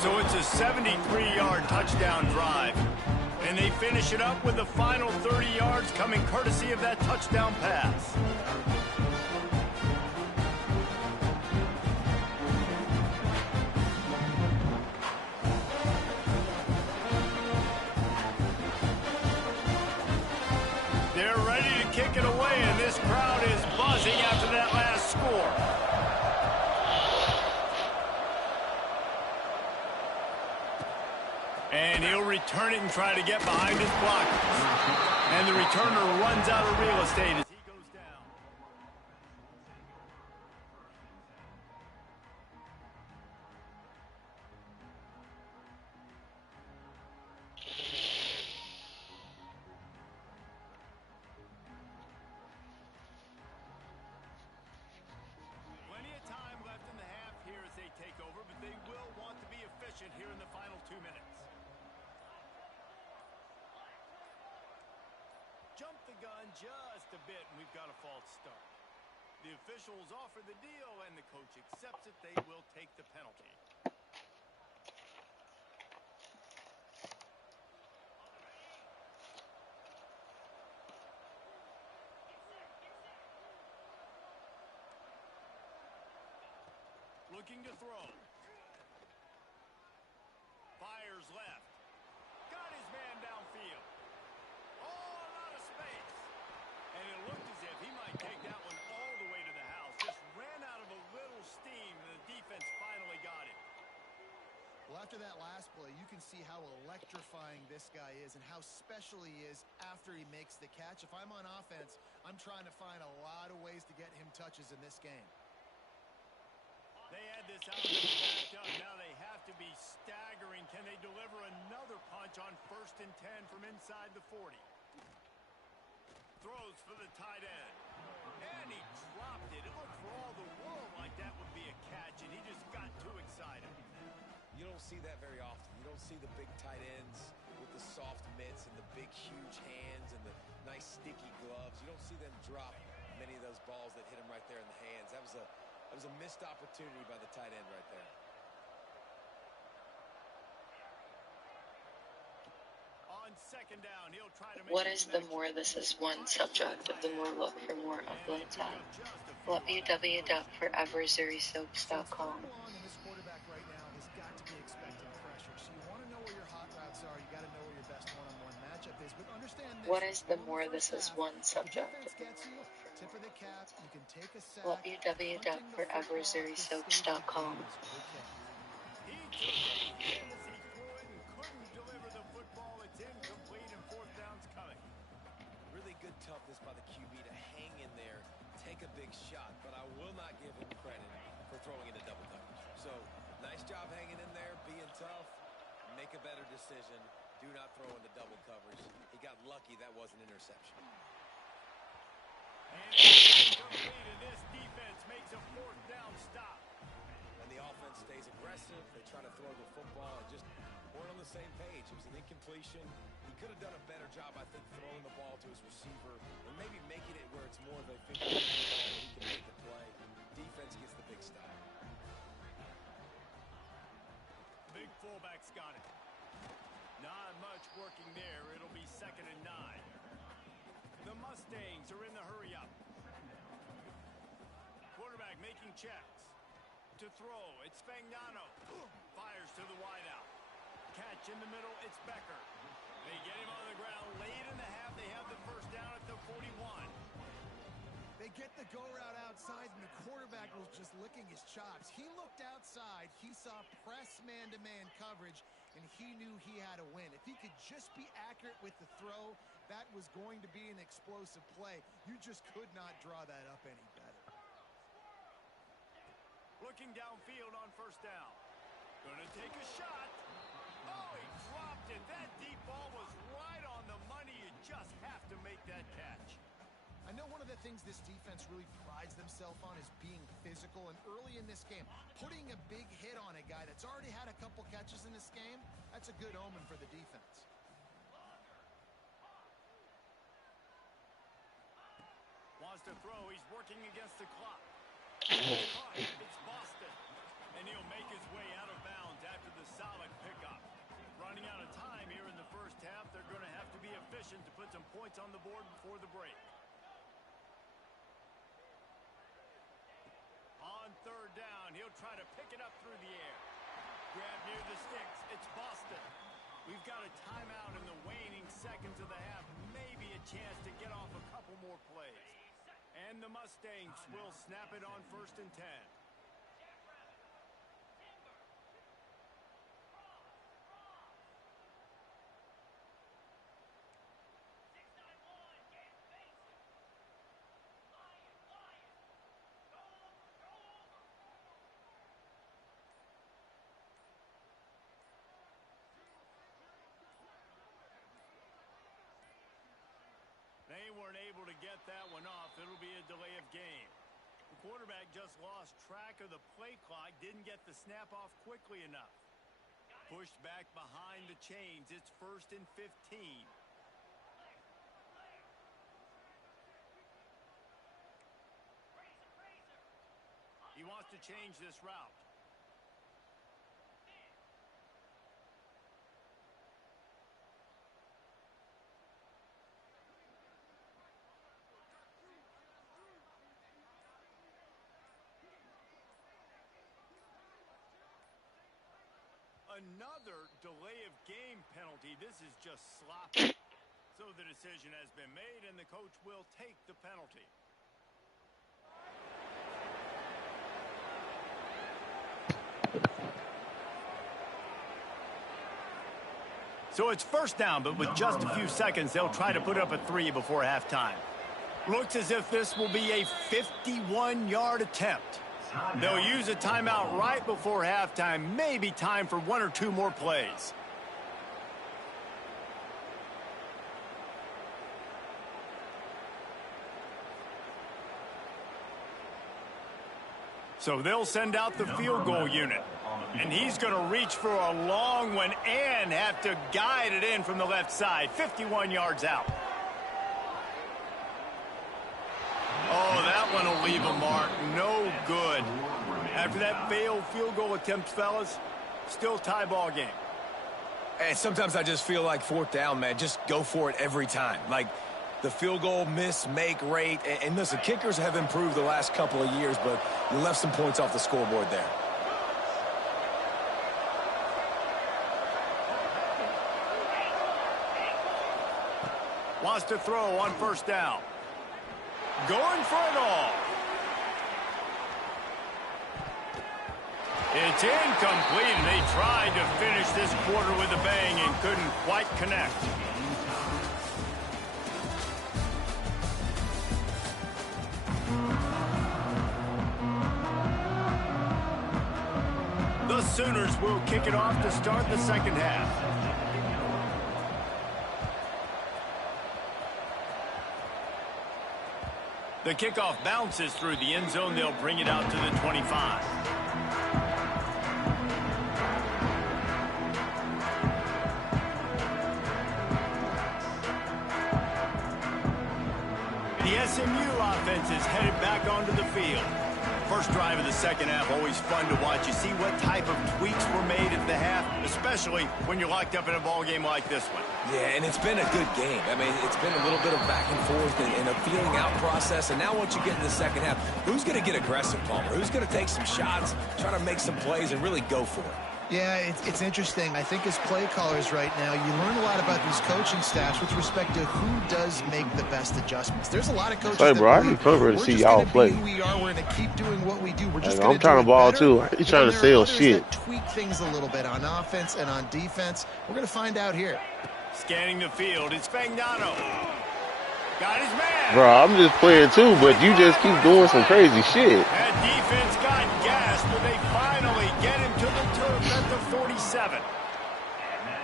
So it's a 73-yard touchdown drive. And they finish it up with the final 30 yards coming courtesy of that touchdown pass. They're ready to kick it away, and this crowd is buzzing after that last score. And he'll return it and try to get behind his blockers. And the returner runs out of real estate as he goes down. Plenty of time left in the half here as they take over, but they will want to be efficient here in the final 2 minutes. Jump the gun just a bit, and we've got a false start. The officials offer the deal, and the coach accepts it. They will take the penalty. Looking to throw. Fires left. Got his man downfield. And it looked as if he might take that one all the way to the house. Just ran out of a little steam, and the defense finally got it. Well, after that last play, you can see how electrifying this guy is and how special he is after he makes the catch. If I'm on offense, I'm trying to find a lot of ways to get him touches in this game. They had this out backed up. Now they have to be staggering. Can they deliver another punch on 1st and 10 from inside the 40? Throws for the tight end. And he dropped it. It looked for all the world like that would be a catch, and he just got too excited. You don't see that very often. You don't see the big tight ends with the soft mitts and the big, huge hands and the nice, sticky gloves. You don't see them drop many of those balls that hit him right there in the hands. That was a missed opportunity by the tight end right there. Second down, he'll try to make What is the more this is one subject of the more look for more upload tab? www.foreverzurysoaps.com. This quarterback right now has got to be expecting pressure. So you want to know where your hot routes are. You got to know where your best one-on-one matchup is. But understand this. What is the more this is one subject of the more look for tip of the cap, you can take a sack. www.foreverzurysoaps.com. Toughness by the QB to hang in there, take a big shot, but I will not give him credit for throwing into double coverage. So, nice job hanging in there, being tough, make a better decision, do not throw into double coverage. He got lucky that was an interception. And this defense makes a 4th down stop. And the offense stays aggressive, they try to throw the football and just weren't on the same page. It was an incompletion. He could have done a better job, I think, throwing the ball to his receiver and maybe making it where it's more of a 50-50 ball and he can make the play. Defense gets the big stop. Big fullback's got it. Not much working there. It'll be 2nd and 9. The Mustangs are in the hurry up. Quarterback making checks. To throw, it's Fagnano. Fires to the wideout. Catch in the middle, it's Becker. They get him on the ground late in the half. They have the 1st down at the 41. They get the go route outside, and the quarterback was just licking his chops. He looked outside. He saw press man-to-man coverage, and he knew he had to win. If he could just be accurate with the throw, that was going to be an explosive play. You just could not draw that up any better. Looking downfield on 1st down. Gonna take a shot. Oh, he dropped it. That deep ball was right on the money. You just have to make that catch. I know one of the things this defense really prides themselves on is being physical, and early in this game, putting a big hit on a guy that's already had a couple catches in this game, that's a good omen for the defense. Wants to throw. He's working against the clock. It's Boston. And he'll make his way out of bounds after the solid points on the board before the break. On third down, he'll try to pick it up through the air. Grab near the sticks. It's Boston. We've got a timeout in the waning seconds of the half. Maybe a chance to get off a couple more plays. And the Mustangs will snap it on 1st and 10. They weren't able to get that one off. It'll be a delay of game. The quarterback just lost track of the play clock, didn't get the snap off quickly enough. Pushed back behind the chains. It's 1st and 15. He wants to change this route. Another delay of game penalty. This is just sloppy. So the decision has been made, and the coach will take the penalty. So it's 1st down, but with just a few seconds, they'll try to put up a 3 before halftime. Looks as if this will be a 51-yard attempt. They'll use a timeout right before halftime. Maybe time for 1 or 2 more plays. So they'll send out the field goal unit. And he's going to reach for a long one and have to guide it in from the left side. 51 yards out. Oh, that one will leave a mark. No good. After that failed field goal attempt, fellas, still tie ball game. And sometimes I just feel like 4th down, man. Just go for it every time. Like the field goal miss, make rate. And listen, kickers have improved the last couple of years, but you left some points off the scoreboard there. Wants to throw on 1st down. Going for it all. It's incomplete, and they tried to finish this quarter with a bang and couldn't quite connect. The Sooners will kick it off to start the 2nd half. The kickoff bounces through the end zone. They'll bring it out to the 25. The SMU offense is headed back onto the field. First drive of the 2nd half, always fun to watch. You see what type of tweaks were made at the half, especially when you're locked up in a ball game like this one. Yeah, and it's been a good game. I mean, it's been a little bit of back and forth and a feeling out process. And now once you get in the 2nd half, who's going to get aggressive, Palmer? Who's going to take some shots, try to make some plays, and really go for it? Yeah, it's interesting. I think as play callers right now, you learn a lot about these coaching staffs with respect to who does make the best adjustments. There's a lot of coaches that bro, I can come here to see y'all play. Who we are. We're going to keep doing what we do. We're just I'm trying to ball too. He's trying to sell shit. Tweak things a little bit on offense and on defense. We're going to find out here. Scanning the field, it's Fagnano. Got his man. Bro, I'm just playing too, but you just keep doing some crazy shit. That defense got gassed, but they finally get him to the turf at the 47.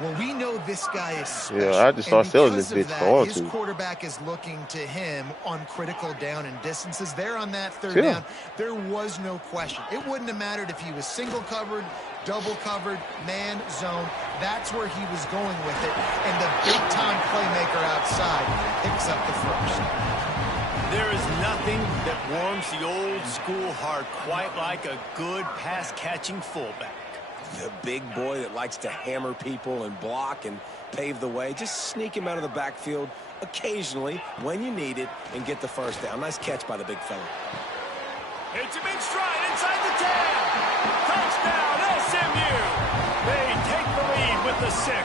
Well, we know this guy is special. Yeah, I just start selling this bitch for his quarterback is looking to him on critical down and distances. There on that 3rd down, there was no question. It wouldn't have mattered if he was single covered, double covered, man, zone. That's where he was going with it. And the big-time playmaker outside picks up the first. There is nothing that warms the old-school heart quite like a good pass-catching fullback. The big boy that likes to hammer people and block and pave the way. Just sneak him out of the backfield occasionally when you need it and get the first down. Nice catch by the big fella. It's a big stride inside the 10. Touchdown, SMU. They take the lead with the 6.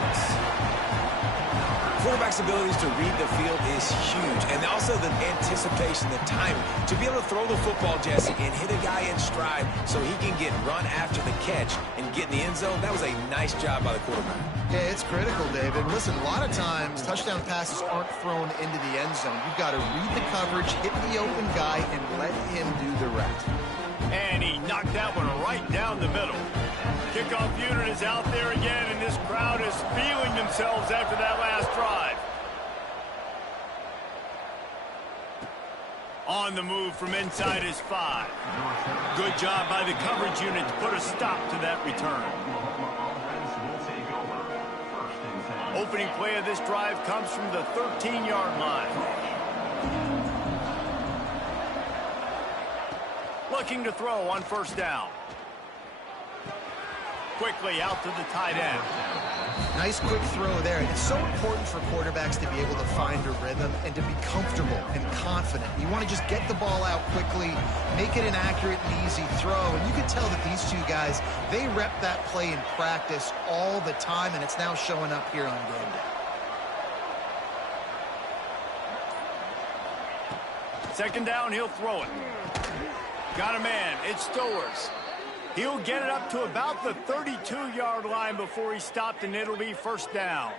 Quarterback's abilities to read the field is huge, and also the anticipation, the timing. To be able to throw the football, Jesse, and hit a guy in stride so he can get run after the catch and get in the end zone, that was a nice job by the quarterback. Yeah, it's critical, David. Listen, a lot of times touchdown passes aren't thrown into the end zone. You've got to read the coverage, hit the open guy, and let him do the rest. And he knocked that one right down the middle. Kickoff unit is out there again, and this crowd is feeling themselves after that last drive. On the move from inside his 5. Good job by the coverage unit to put a stop to that return. Opening play of this drive comes from the 13-yard line. Looking to throw on first down. Quickly out to the tight end. Nice quick throw there. It's so important for quarterbacks to be able to find a rhythm and to be comfortable and confident. You want to just get the ball out quickly, make it an accurate and easy throw. And you can tell that these two guys, they rep that play in practice all the time, and it's now showing up here on game day. Second down, he'll throw it. Got a man. It's Stowers. He'll get it up to about the 32-yard line before he stopped, and it'll be first down.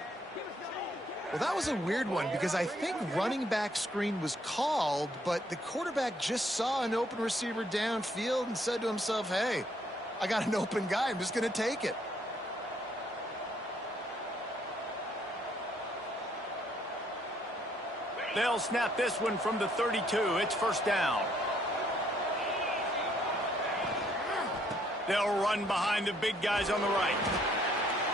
Well, that was a weird one because I think running back screen was called, but the quarterback just saw an open receiver downfield and said to himself, hey, I got an open guy. I'm just going to take it. They'll snap this one from the 32. It's first down. They'll run behind the big guys on the right.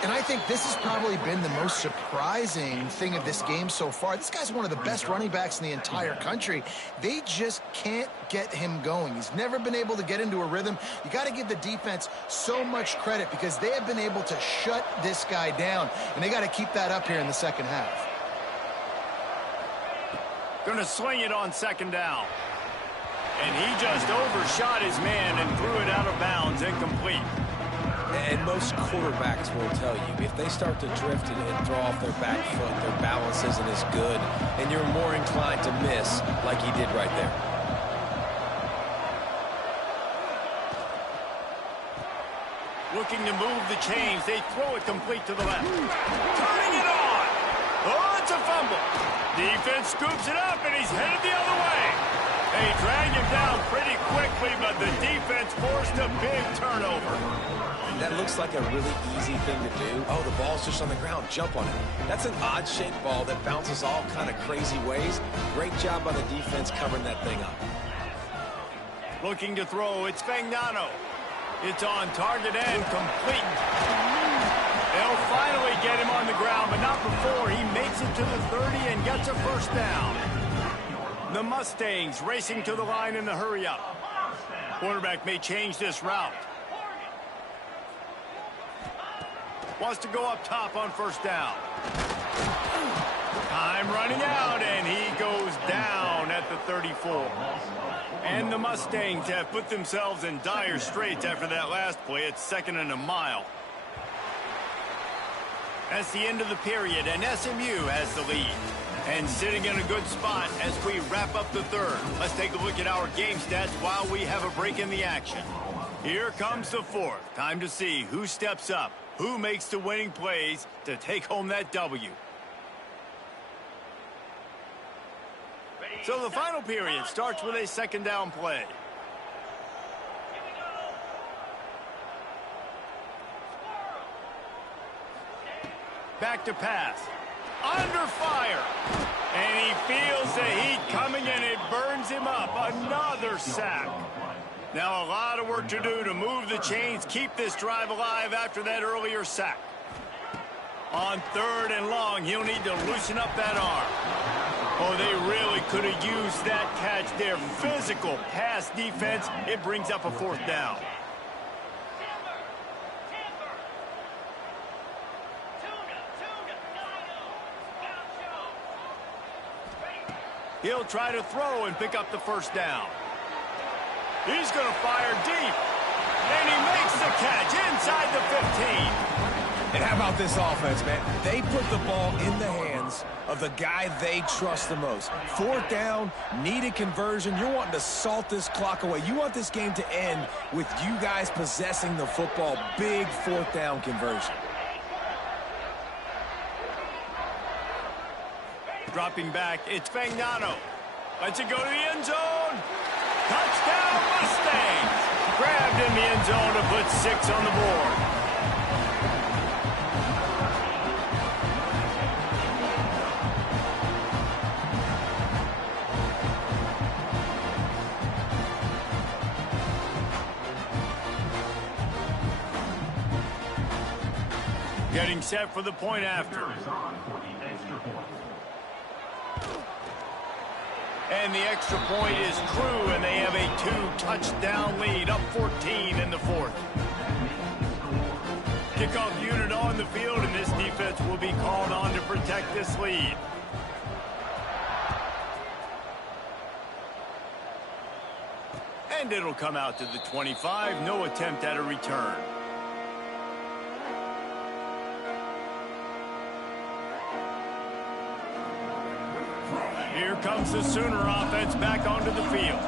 And I think this has probably been the most surprising thing of this game so far. This guy's one of the best running backs in the entire country. They just can't get him going. He's never been able to get into a rhythm. You got to give the defense so much credit because they have been able to shut this guy down. And they got to keep that up here in the second half. Going to swing it on second down. And he just overshot his man and threw it out of bounds, incomplete. And most quarterbacks will tell you, if they start to drift and throw off their back foot, their balance isn't as good, and you're more inclined to miss like he did right there. Looking to move the chains. They throw it complete to the left. Turning it on. Oh, it's a fumble. Defense scoops it up, and he's headed the other way. They drag him down pretty quickly, but the defense forced a big turnover. That looks like a really easy thing to do. Oh, the ball's just on the ground. Jump on it. That's an odd-shaped ball that bounces all kind of crazy ways. Great job by the defense covering that thing up. Looking to throw. It's Fagnano. It's on target and complete. They'll finally get him on the ground, but not before he makes it to the 30 and gets a first down. The Mustangs racing to the line in the hurry-up. Quarterback may change this route. Wants to go up top on first down. Time running out, and he goes down at the 34. And the Mustangs have put themselves in dire straits after that last play. It's second and a mile. That's the end of the period, and SMU has the lead. And sitting in a good spot as we wrap up the third. Let's take a look at our game stats while we have a break in the action. Here comes the fourth. Time to see who steps up, who makes the winning plays to take home that W. So the final period starts with a second down play. Back to pass. Under fire. And he feels the heat coming, and it burns him up. Another sack. Now a lot of work to do to move the chains, keep this drive alive after that earlier sack. On third and long, he'll need to loosen up that arm. Oh, they really could have used that catch there. Physical pass defense. It brings up a fourth down. He'll try to throw and pick up the first down. He's going to fire deep. And he makes the catch inside the 15. And how about this offense, man? They put the ball in the hands of the guy they trust the most. Fourth down, needed conversion. You're wanting to salt this clock away. You want this game to end with you guys possessing the football. Big fourth down conversion. Dropping back, it's Fagnano. Lets it go to the end zone. Touchdown, Mustangs! Grabbed in the end zone to put 6 on the board. Getting set for the point after. And the extra point is true, and they have a 2-touchdown lead, up 14 in the fourth. Kickoff unit on the field, and this defense will be called on to protect this lead. And it'll come out to the 25, no attempt at a return. Here comes the Sooner offense back onto the field.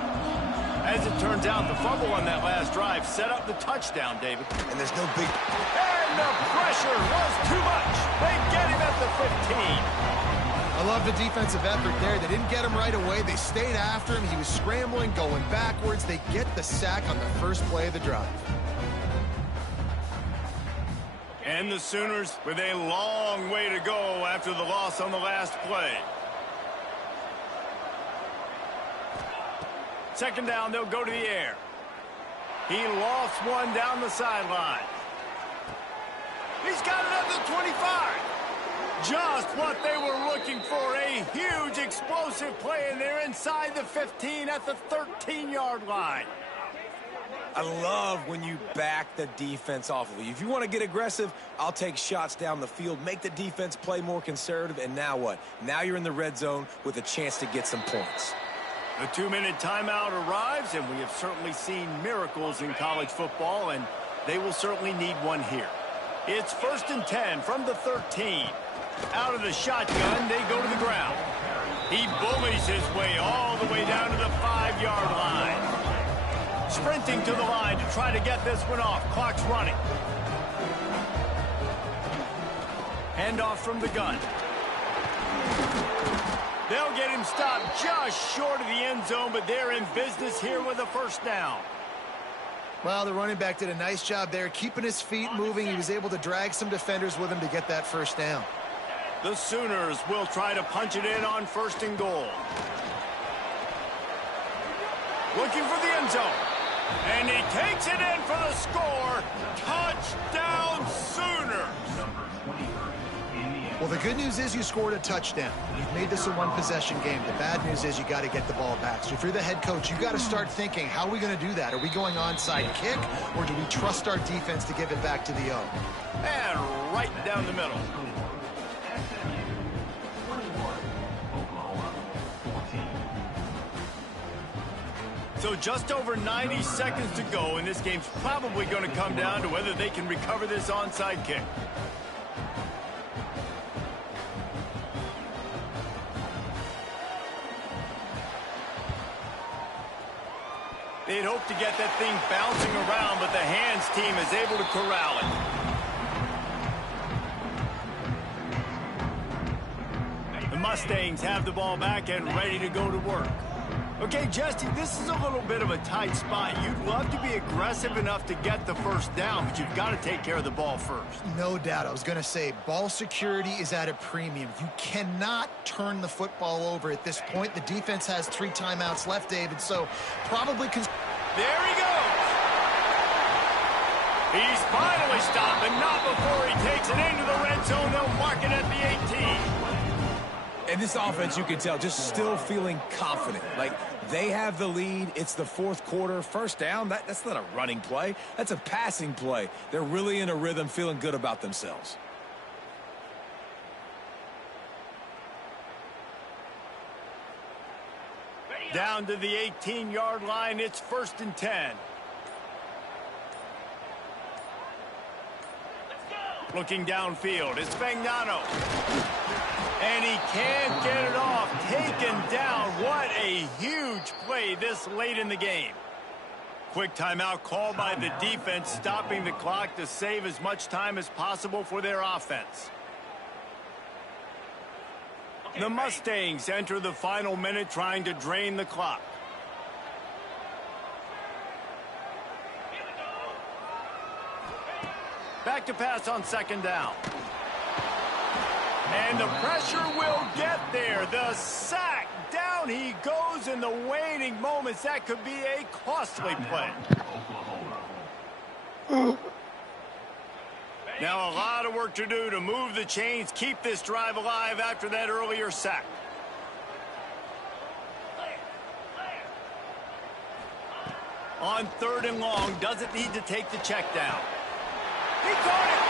As it turns out, the fumble on that last drive set up the touchdown, David. And there's no big... And the pressure was too much. They get him at the 15. I love the defensive effort there. They didn't get him right away. They stayed after him. He was scrambling, going backwards. They get the sack on the first play of the drive. And the Sooners with a long way to go after the loss on the last play. Second down, they'll go to the air. He lost one down the sideline. He's got it at the 25. Just what they were looking for, a huge explosive play, and they're inside the 15 at the 13-yard line. I love when you back the defense off of you. If you want to get aggressive, I'll take shots down the field, make the defense play more conservative, and now what? Now you're in the red zone with a chance to get some points. The 2-minute timeout arrives, and we have certainly seen miracles in college football, and they will certainly need one here. It's 1st and 10 from the 13. Out of the shotgun, they go to the ground. He bullies his way all the way down to the 5-yard line. Sprinting to the line to try to get this one off. Clock's running. Handoff from the gun. They'll get him stopped just short of the end zone, but they're in business here with a first down. Well, the running back did a nice job there, keeping his feet moving. He was able to drag some defenders with him to get that first down. The Sooners will try to punch it in on 1st and goal. Looking for the end zone. And he takes it in for the score. Touchdown, Sooners! Well, the good news is you scored a touchdown. You've made this a one-possession game. The bad news is you got to get the ball back. So if you're the head coach, you got to start thinking, how are we going to do that? Are we going onside kick, or do we trust our defense to give it back to the O? And right down the middle. So just over 90 seconds to go, and this game's probably going to come down to whether they can recover this onside kick. They'd hope to get that thing bouncing around, but the hands team is able to corral it. The Mustangs have the ball back and ready to go to work. Okay, Jesse, this is a little bit of a tight spot. You'd love to be aggressive enough to get the first down, but you've got to take care of the ball first. No doubt. I was going to say, ball security is at a premium. You cannot turn the football over at this point. The defense has 3 timeouts left, David, so probably... There he goes! He's finally stopped, and not before he takes it into the red zone. They'll mark it at the 18. And this offense, you can tell, just still feeling confident. Like, they have the lead. It's the 4th quarter. First down, that's not a running play. That's a passing play. They're really in a rhythm, feeling good about themselves. Down to the 18-yard line, it's 1st and 10. Looking downfield, it's Fagnano. And he can't get it off. Taken down. What a huge play this late in the game. Quick timeout called by the defense, stopping the clock to save as much time as possible for their offense. The Mustangs enter the final minute trying to drain the clock. Back to pass on 2nd down. And the pressure will get there. The sack. Down he goes in the waning moments. That could be a costly play. Now a lot of work to do to move the chains, keep this drive alive after that earlier sack. On 3rd and long, doesn't need to take the check down. He caught it!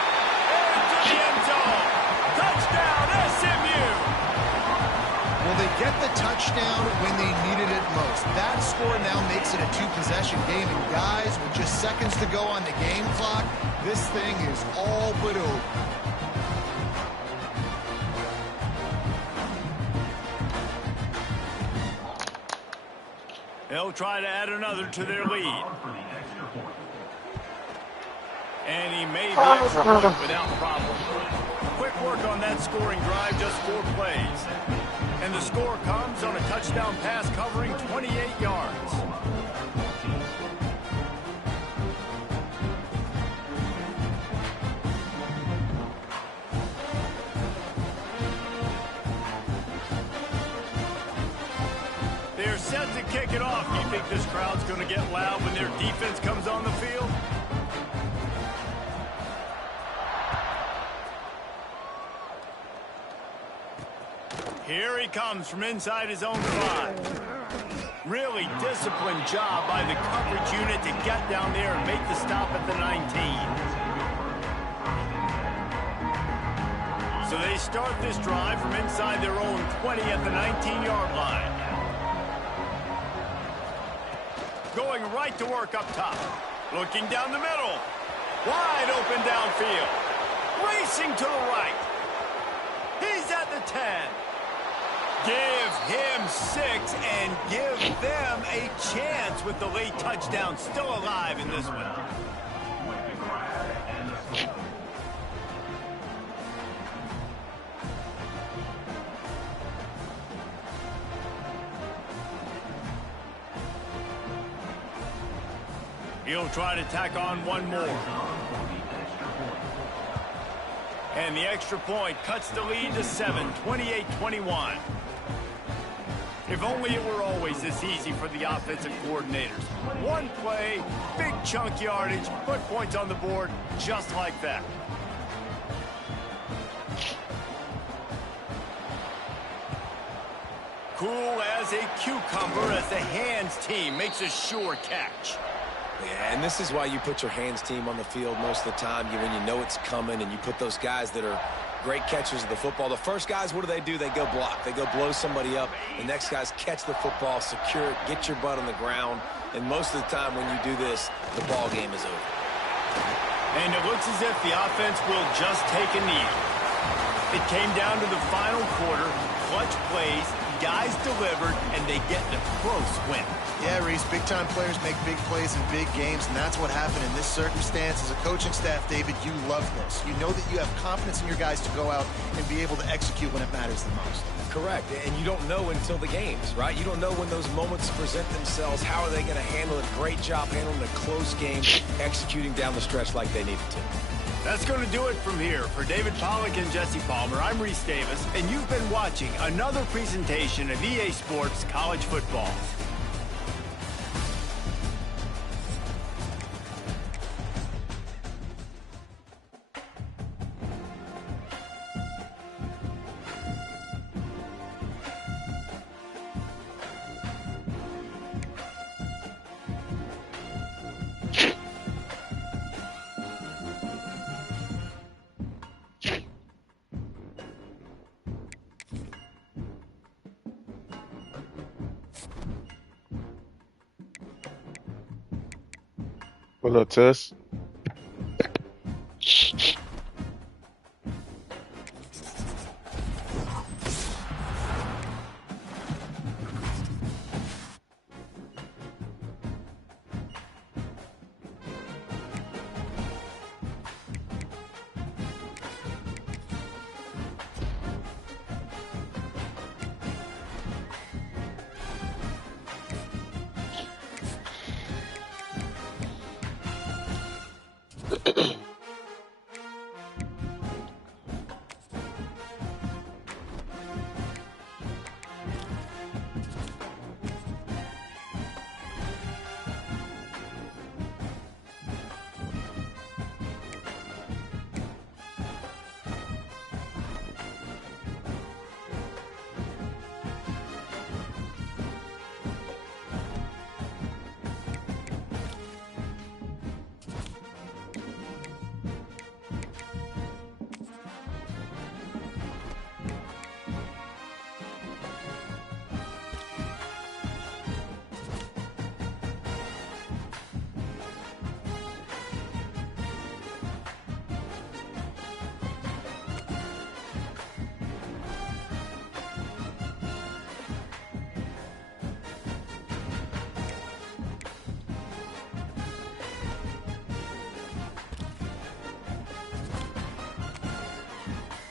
Into the end zone! Touchdown, SMU! Well, they get the touchdown when they needed it most. That score now makes it a 2-possession game, and guys, with just seconds to go on the game clock, this thing is all but over. They'll try to add another to their lead. And he made the extra point without problem. Quick work on that scoring drive, just 4 plays. And the score comes on a touchdown pass covering 28 yards. They're set to kick it off. Do you think this crowd's going to get loud when their defense comes on the field? Here he comes from inside his own 5. Really disciplined job by the coverage unit to get down there and make the stop at the 19. So they start this drive from inside their own 20 at the 19-yard line. Going right to work up top. Looking down the middle. Wide open downfield. Racing to the right. He's at the 10. Give him 6 and give them a chance with the late touchdown still alive in this one. He'll try to tack on one more. And the extra point cuts the lead to 7, 28-21. If only it were always this easy for the offensive coordinators. One play, big chunk yardage, put points on the board just like that. Cool as a cucumber as the hands team makes a sure catch. Yeah, and this is why you put your hands team on the field most of the time when you know it's coming, and you put those guys that are great catchers of the football. The first guys, what do? They go block. They go blow somebody up. The next guys catch the football, secure it, get your butt on the ground. And most of the time when you do this, the ball game is over. And it looks as if the offense will just take a knee. It came down to the final quarter, clutch plays, guys delivered, and they get a close win. Yeah, Reese, big-time players make big plays in big games, and that's what happened in this circumstance. As a coaching staff, David, you love this. You know that you have confidence in your guys to go out and be able to execute when it matters the most. Correct, and you don't know until the games, right? You don't know when those moments present themselves. How are they going to handle it? Great job handling a close game, executing down the stretch like they needed to. That's going to do it from here. For David Pollack and Jesse Palmer, I'm Reese Davis, and you've been watching another presentation of EA Sports College Football. What up, Tess?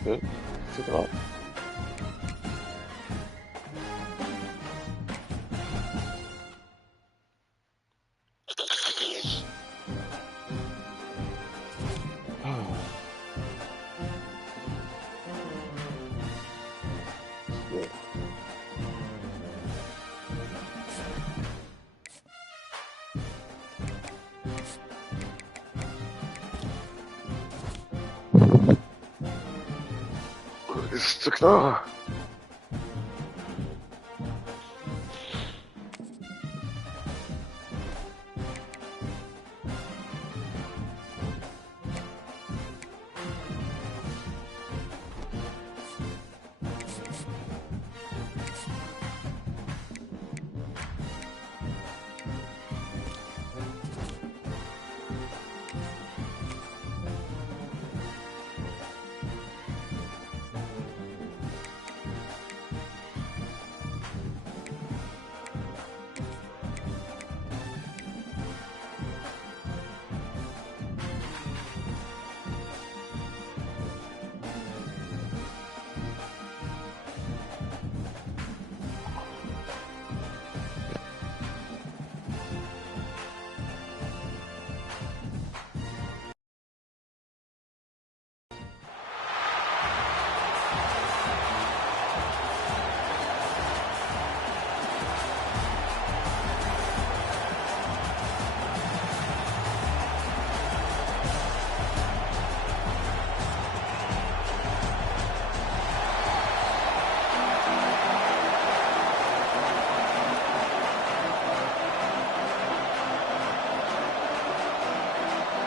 Good. Took it off. Yeah. It's took it off.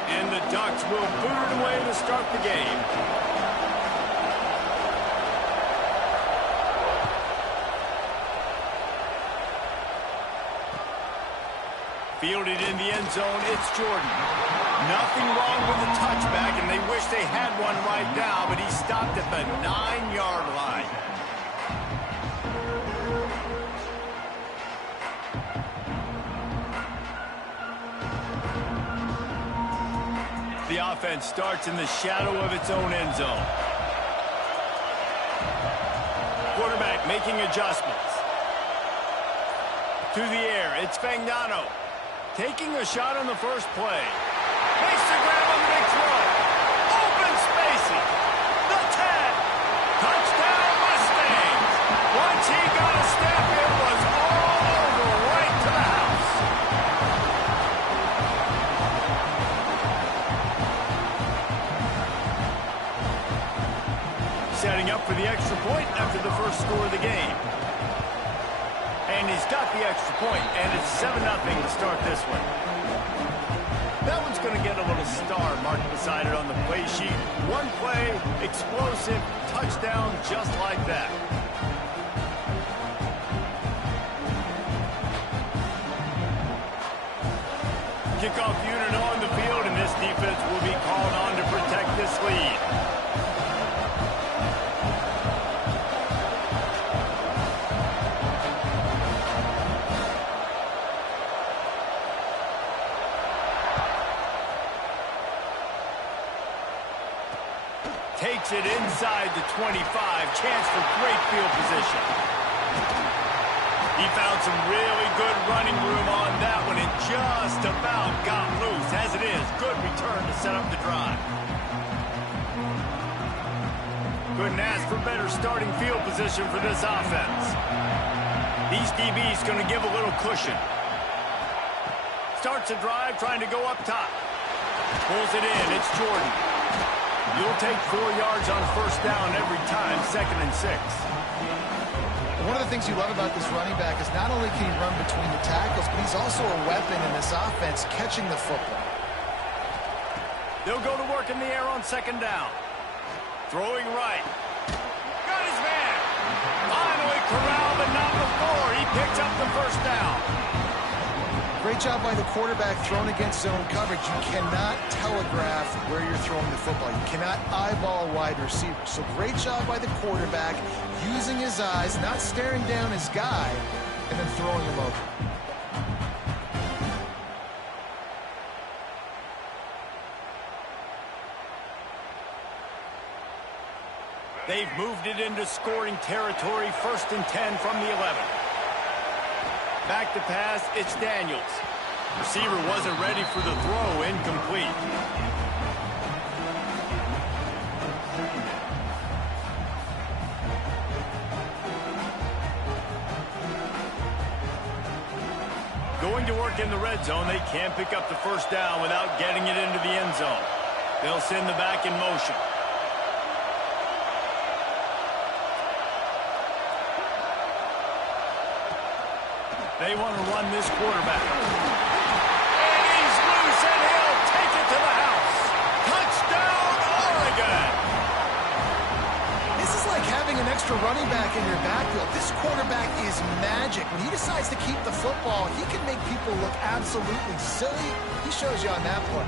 And the Ducks will boot it away to start the game. Fielded in the end zone, it's Jordan. Nothing wrong with the touchback, and they wish they had one right now, but he stopped at the 9-yard line. The offense starts in the shadow of its own end zone. Quarterback making adjustments. To the air, it's Fagnano. Taking a shot on the first play. Makes the grab on the big throw. Open spacing. The 10. Touchdown Mustangs. Once he got a step, it was all over right to the house. Setting up for the extra point after the first score of the game. And he's got the extra point, and it's 7-0 to start this one. That one's going to get a little star marked beside it on the play sheet. One play, explosive, touchdown, just like that. Kickoff unit on the field, and this defense will be called on to protect this lead. Takes it inside the 25. Chance for great field position. He found some really good running room on that one and just about got loose. As it is, good return to set up the drive. Couldn't ask for better starting field position for this offense. These DBs going to give a little cushion. Starts a drive trying to go up top. Pulls it in. It's Jordan. You'll take 4 yards on first down every time, 2nd and 6. One of the things you love about this running back is not only can he run between the tackles, but he's also a weapon in this offense, catching the football. They'll go to work in the air on 2nd down. Throwing right. Got his man. Finally corralled, but not before. He picks up the first down. Great job by the quarterback throwing against zone coverage. You cannot telegraph where you're throwing the football. You cannot eyeball a wide receiver. So great job by the quarterback using his eyes, not staring down his guy, and then throwing him over. They've moved it into scoring territory, 1st and 10 from the 11. Back to pass, it's Daniels. Receiver wasn't ready for the throw, incomplete. Going to work in the red zone, they can't pick up the first down without getting it into the end zone. They'll send the back in motion. They want to run this quarterback. And he's loose, and he'll take it to the house. Touchdown, Oregon! This is like having an extra running back in your backfield. This quarterback is magic. When he decides to keep the football, he can make people look absolutely silly. He shows you on that play.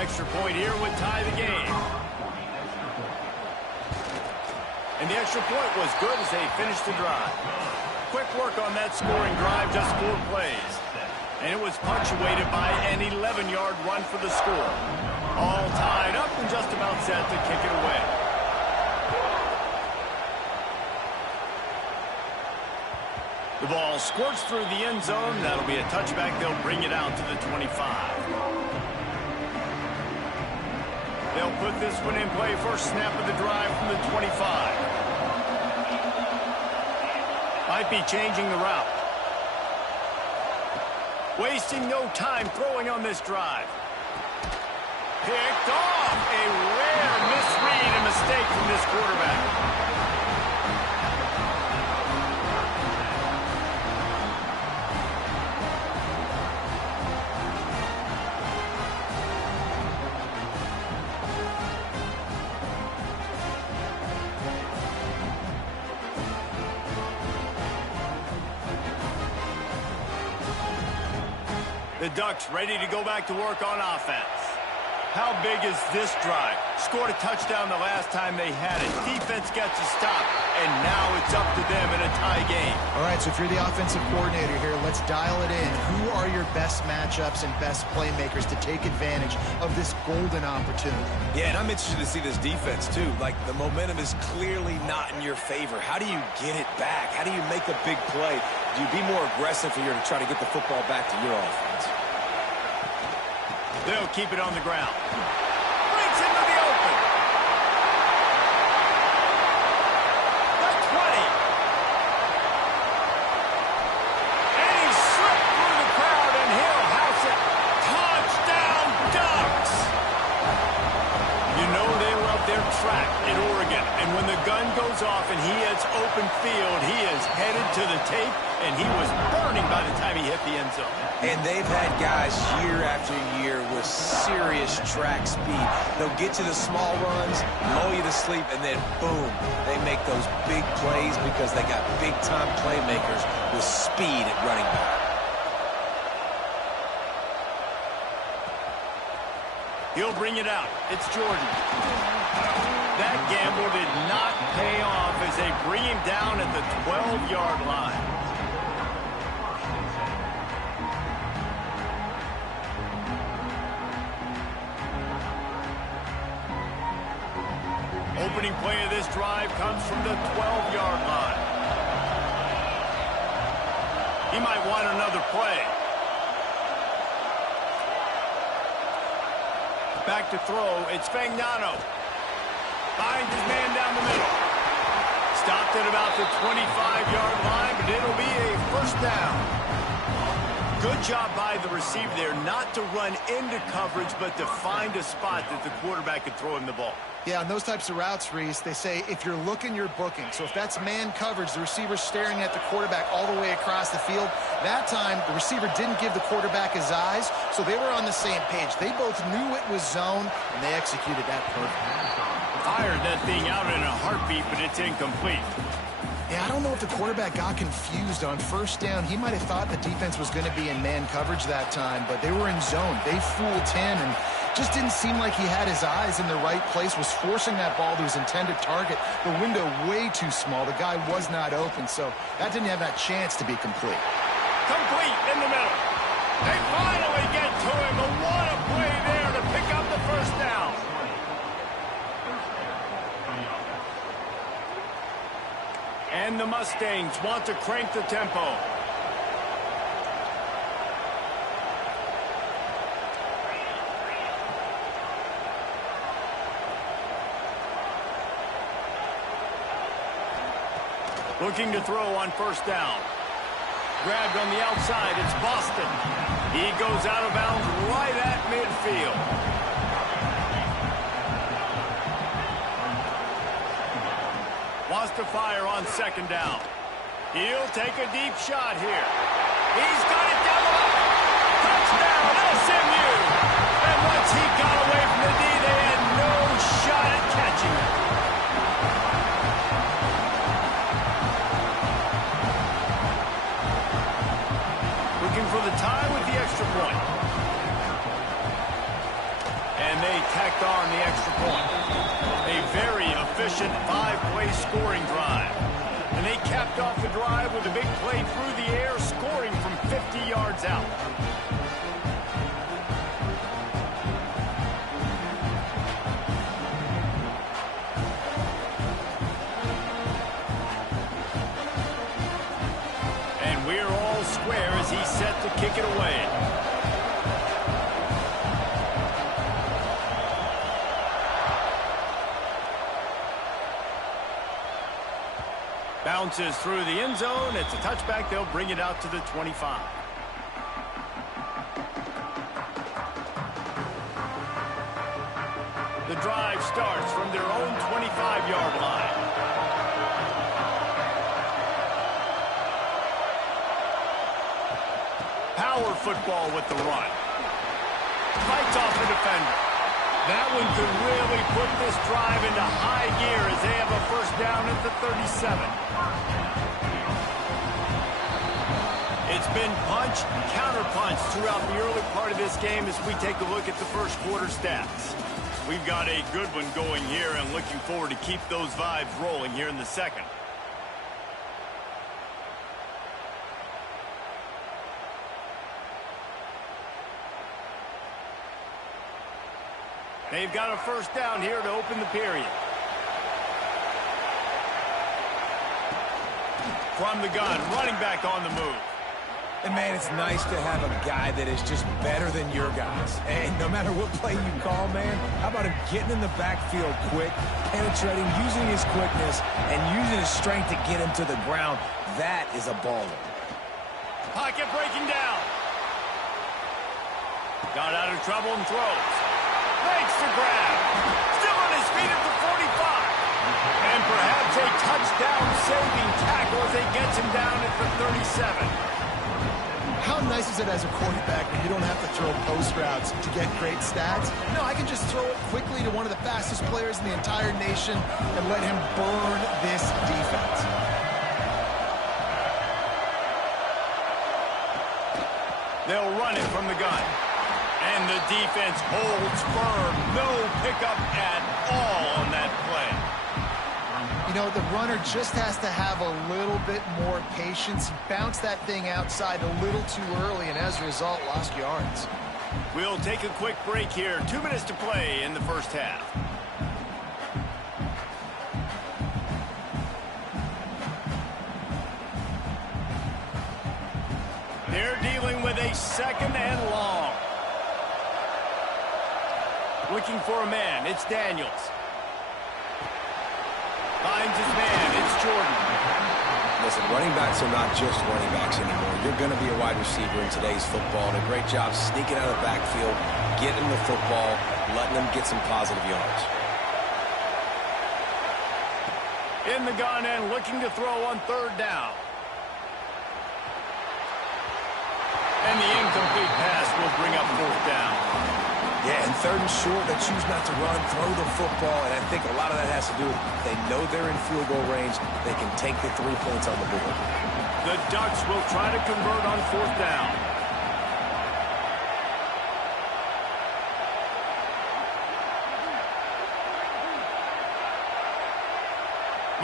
Extra point here would tie the game. And the extra point was good as they finished the drive. Quick work on that scoring drive, just 4 plays. And it was punctuated by an 11-yard run for the score. All tied up and just about set to kick it away. The ball squirts through the end zone. That'll be a touchback. They'll bring it out to the 25. They'll put this one in play. First snap of the drive from the 25. Might be changing the route. Wasting no time throwing on this drive. Picked off. A rare misread and mistake from this quarterback. The Ducks ready to go back to work on offense. How big is this drive? Scored a touchdown the last time they had it. Defense gets a stop, and now it's up to them in a tie game. All right, so if you're the offensive coordinator here, let's dial it in. Who are your best matchups and best playmakers to take advantage of this golden opportunity? Yeah, and I'm interested to see this defense, too. Like, the momentum is clearly not in your favor. How do you get it back? How do you make a big play? Do you be more aggressive here to try to get the football back to your offense? They'll keep it on the ground. Breaks into the open. The 20. And he slipped through the crowd, and he'll house it. Touchdown, Ducks! You know they love their track in Oregon. And when the gun goes off and he hits open field, he is headed to the tape and he was burning by the time he hit the end zone. And they've had guys year after year with serious track speed. They'll get you the small runs, lull you to sleep, and then boom, they make those big plays because they got big-time playmakers with speed at running back. He'll bring it out. It's Jordan. That gamble did not pay off as they bring him down at the 12-yard line. Opening play of this drive comes from the 12-yard line. He might want another play. Back to throw. It's Fagnano. Finds his man down the middle. Stopped at about the 25-yard line, but it'll be a first down. Good job by the receiver there not to run into coverage, but to find a spot that the quarterback could throw him the ball. Yeah, on those types of routes, Reese, they say if you're looking, you're booking. So if that's man coverage, the receiver's staring at the quarterback all the way across the field. That time, the receiver didn't give the quarterback his eyes, so they were on the same page. They both knew it was zone, and they executed that perfectly. Fired that thing out in a heartbeat, but it's incomplete. Yeah, I don't know if the quarterback got confused on first down. He might have thought the defense was going to be in man coverage that time, but they were in zone. They fooled him and just didn't seem like he had his eyes in the right place, was forcing that ball to his intended target. The window way too small. The guy was not open, so that didn't have that chance to be complete. Complete in the middle. They finally get to him, but what a play there to pick up the first down. And the Mustangs want to crank the tempo. Looking to throw on first down. Grabbed on the outside, it's Boston. He goes out of bounds right at midfield. Wants to fire on second down. He'll take a deep shot here. He's got it down the line. Touchdown, SMU. And once he got away from the D, they had no shot at catching him. Looking for the tie with the extra point. And they tacked on the extra point. A very efficient 5-play scoring drive. And they capped off the drive with a big play through the air, scoring from 50 yards out. And we're all square as he's set to kick it away. Bounces through the end zone. It's a touchback. They'll bring it out to the 25. The drive starts from their own 25-yard line. Power football with the run. Fights off the defender. That one could really put this drive into high gear as they have a first down at the 37. It's been punch, counter-punch throughout the early part of this game as we take a look at the first quarter stats. We've got a good one going here and looking forward to keep those vibes rolling here in the second. They've got a first down here to open the period. From the gun, running back on the move. And, man, it's nice to have a guy that is just better than your guys. And no matter what play you call, man, how about him getting in the backfield quick, penetrating, using his quickness, and using his strength to get him to the ground. That is a baller. Pocket breaking down. Got out of trouble and throws. Makes the grab. Still on his feet at the 45. And perhaps a touchdown-saving tackle as he gets him down at the 37. How nice is it as a quarterback when you don't have to throw post routes to get great stats? No, I can just throw it quickly to one of the fastest players in the entire nation and let him burn this defense. They'll run it from the gun. And the defense holds firm. No pickup at all on that play. You know, the runner just has to have a little bit more patience. He bounced that thing outside a little too early, and as a result, lost yards. We'll take a quick break here. 2 minutes to play in the first half. They're dealing with a second and long. Looking for a man. It's Daniels. Finds his man. It's Jordan. Listen, running backs are not just running backs anymore. You're going to be a wide receiver in today's football, and a great job sneaking out of the backfield, getting the football, letting them get some positive yards. In the gun and looking to throw on third down. And the incomplete pass will bring up fourth down. Yeah, and third and short, they choose not to run, throw the football, and I think a lot of that has to do with they know they're in field goal range. They can take the 3 points on the board. The Ducks will try to convert on fourth down.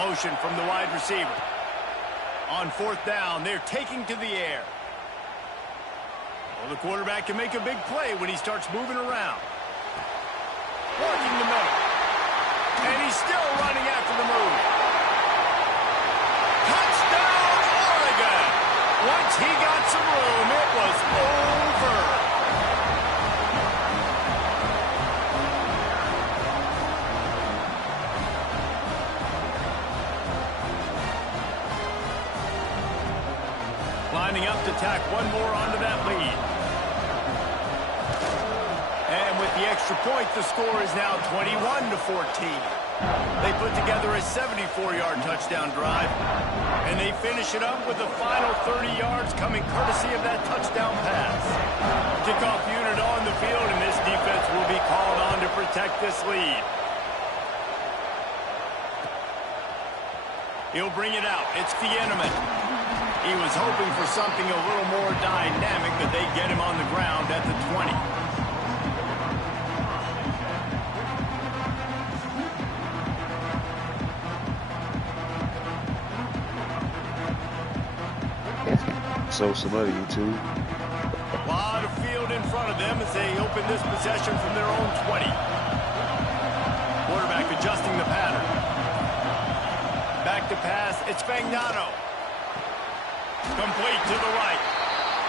Motion from the wide receiver. On fourth down, they're taking to the air. Well, the quarterback can make a big play when he starts moving around. Working the middle. And he's still running after the move. Touchdown, Oregon! Once he got some room, it was over. Lining up to tack one more onto that lead. And with the extra point, the score is now 21-14. They put together a 74-yard touchdown drive, and they finish it up with the final 30 yards coming courtesy of that touchdown pass. Kickoff unit on the field, and this defense will be called on to protect this lead. He'll bring it out. It's Fieneman. He was hoping for something a little more dynamic, but they get him on the ground at the 20. So somebody YouTube. A lot of field in front of them as they open this possession from their own 20. Quarterback adjusting the pattern. Back to pass. It's Fagnano. Complete to the right.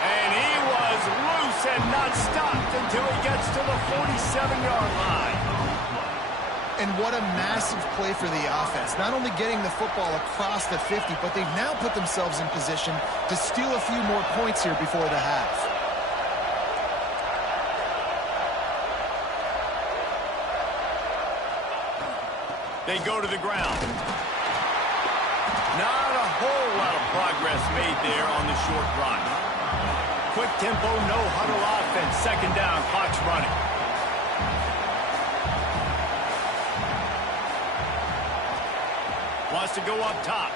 And he was loose and not stopped until he gets to the 47-yard line. And what a massive play for the offense. Not only getting the football across the 50, but they've now put themselves in position to steal a few more points here before the half. They go to the ground. Not a whole lot of progress made there on the short drive. Quick tempo, no huddle offense. Second down, clock's running. Wants to go up top.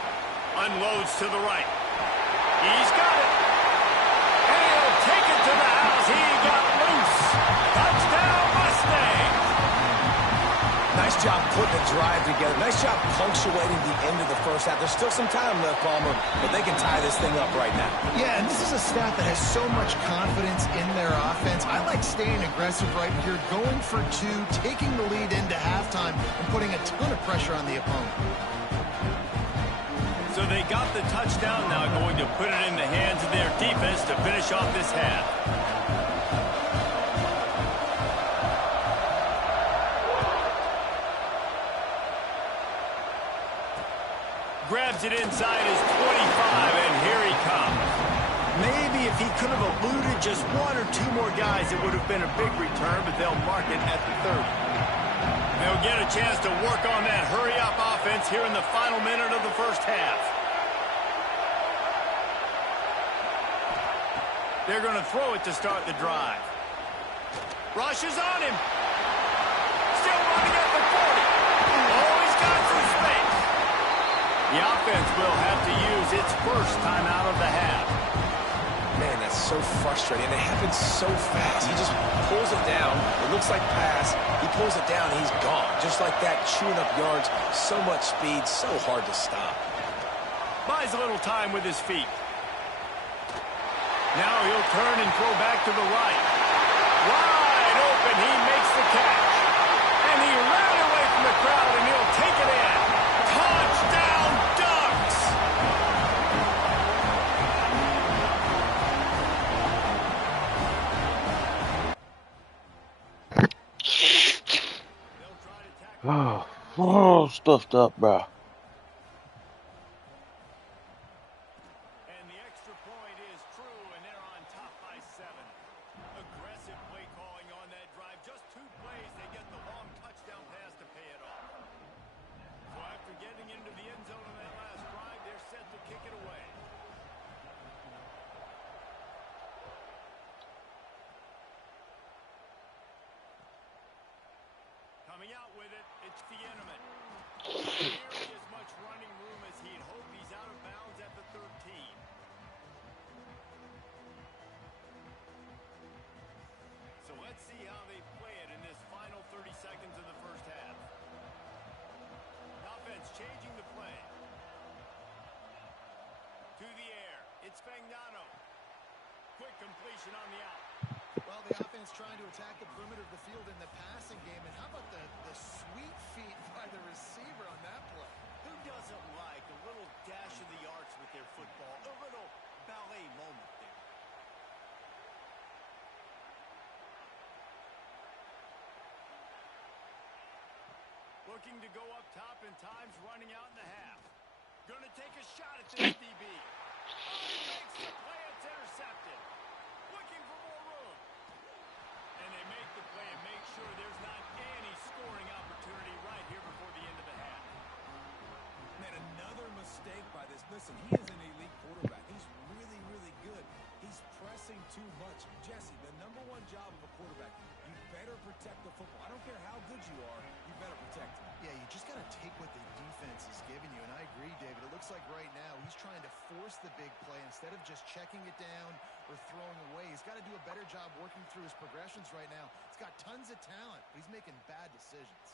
Unloads to the right. He's got it. And he'll take it to the house. He got loose. Touchdown, Mustangs. Nice job putting the drive together. Nice job punctuating the end of the first half. There's still some time left, Palmer, but they can tie this thing up right now. Yeah, and this is a staff that has so much confidence in their offense. I like staying aggressive right here, going for two, taking the lead into halftime, and putting a ton of pressure on the opponent. So they got the touchdown, now going to put it in the hands of their defense to finish off this half. Grabs it inside his 25, and here he comes. Maybe if he could have eluded just one or two more guys, it would have been a big return, but they'll mark it at the 30. They'll get a chance to work on that hurry-up offense here in the final minute of the first half. They're going to throw it to start the drive. Rushes on him. Still running at the 40. Oh, he's got some space. The offense will have to use its first timeout of the half. Man, that's so frustrating. It happens so fast. He just pulls it down. It looks like pass. He pulls it down, he's gone. Just like that, chewing up yards. So much speed, so hard to stop. Buys a little time with his feet. Now he'll turn and throw back to the right. Wide open, he makes the catch. And he ran away from the crowd, and he'll take it in. Touchdown, Ducks! Oh, stuffed up, bro. And the extra point is true, and they're on top by 7. Aggressive play calling on that drive. Just 2 plays, they get the long touchdown pass to pay it off. So after getting into the end zone on that last drive, they're set to kick it away. Coming out with it, it's the Inman. Nearly as much running room as he'd hoped. He's out of bounds at the 13. So let's see how they play it in this final 30 seconds of the first half. Offense changing the play. To the air. It's Fagnano. Quick completion on the out. Well, the offense trying to attack the perimeter of the field in the passing game. And how about the sweet feet by the receiver on that play? Who doesn't like a little dash of the arts with their football? A little ballet moment there. Looking to go up top, and time's running out in the half. Going to take a shot at this DB. Oh, he makes the play. It's intercepted. Looking for more room. And they make the play and make sure there's not any scoring opportunity right here before the end of the half. Man, another mistake by this. Listen, he is an elite quarterback. He's really, really good. He's pressing too much. Jesse, the #1 job of a quarterback, you better protect the football. I don't care how good you are, you better protect it. Yeah, you just got to take what the defense is giving you. And I agree, David. It looks like right now he's trying to force the big play instead of just checking it down or throwing away. He's got to do a better job working through his progressions right now. He's got tons of talent, but he's making bad decisions.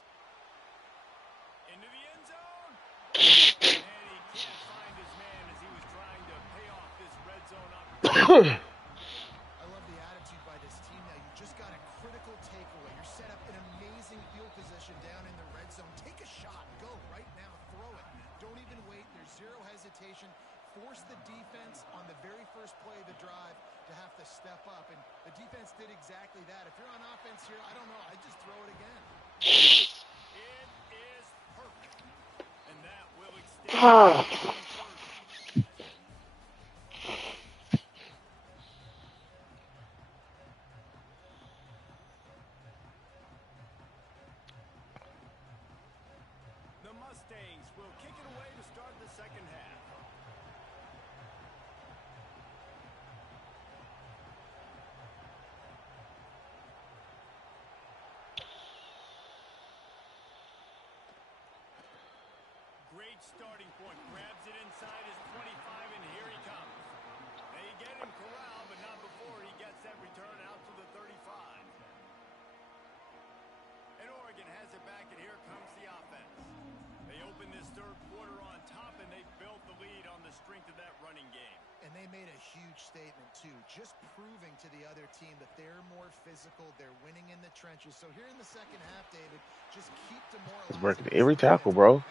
Into the end zone. And he can't find his man as he was trying to pay off this red zone opportunity. I love the attitude by this team now. You just got a critical takeaway. You're set up in amazing field position down in the red zone. Take a shot. Go right now. Throw it. Don't even wait. There's zero hesitation. Force the defense on the very first play of the drive to have to step up. And the defense did exactly that. If you're on offense here, I don't know. I'd just throw it again. It is perfect. And that will extend. The Mustangs will kick it away to start the second half. Great starting point. Grabs it inside his 25, and here he comes. They get him corralled, but not before he gets that return out to the 35. And Oregon has it back, and here comes the offense. They open this third quarter on top, and they built the lead on the strength of that running game. And they made a huge statement, too, just proving to the other team that they're more physical, they're winning in the trenches. So here in the second half, David, just keep demoralizing. He's working every tackle, bro.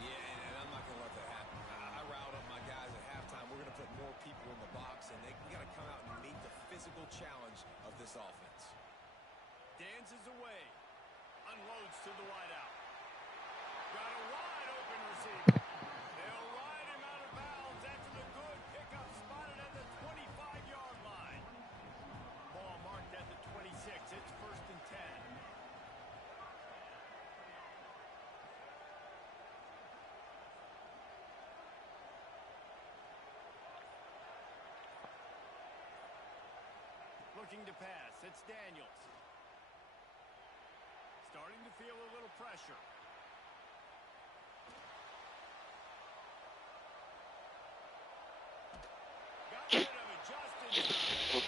Yeah, and I'm not going to let that happen. I riled up my guys at halftime. We're going to put more people in the box, and we got to come out and meet the physical challenge of this offense. Dances away. Unloads to the wideout. Got a wide open receiver. They'll ride him out of bounds. That's the good pickup, spotted at the 25-yard line. Ball marked at the 26. It's 1st and 10. Looking to pass. It's Daniels. Starting to feel a little pressure. Got rid of it just in time.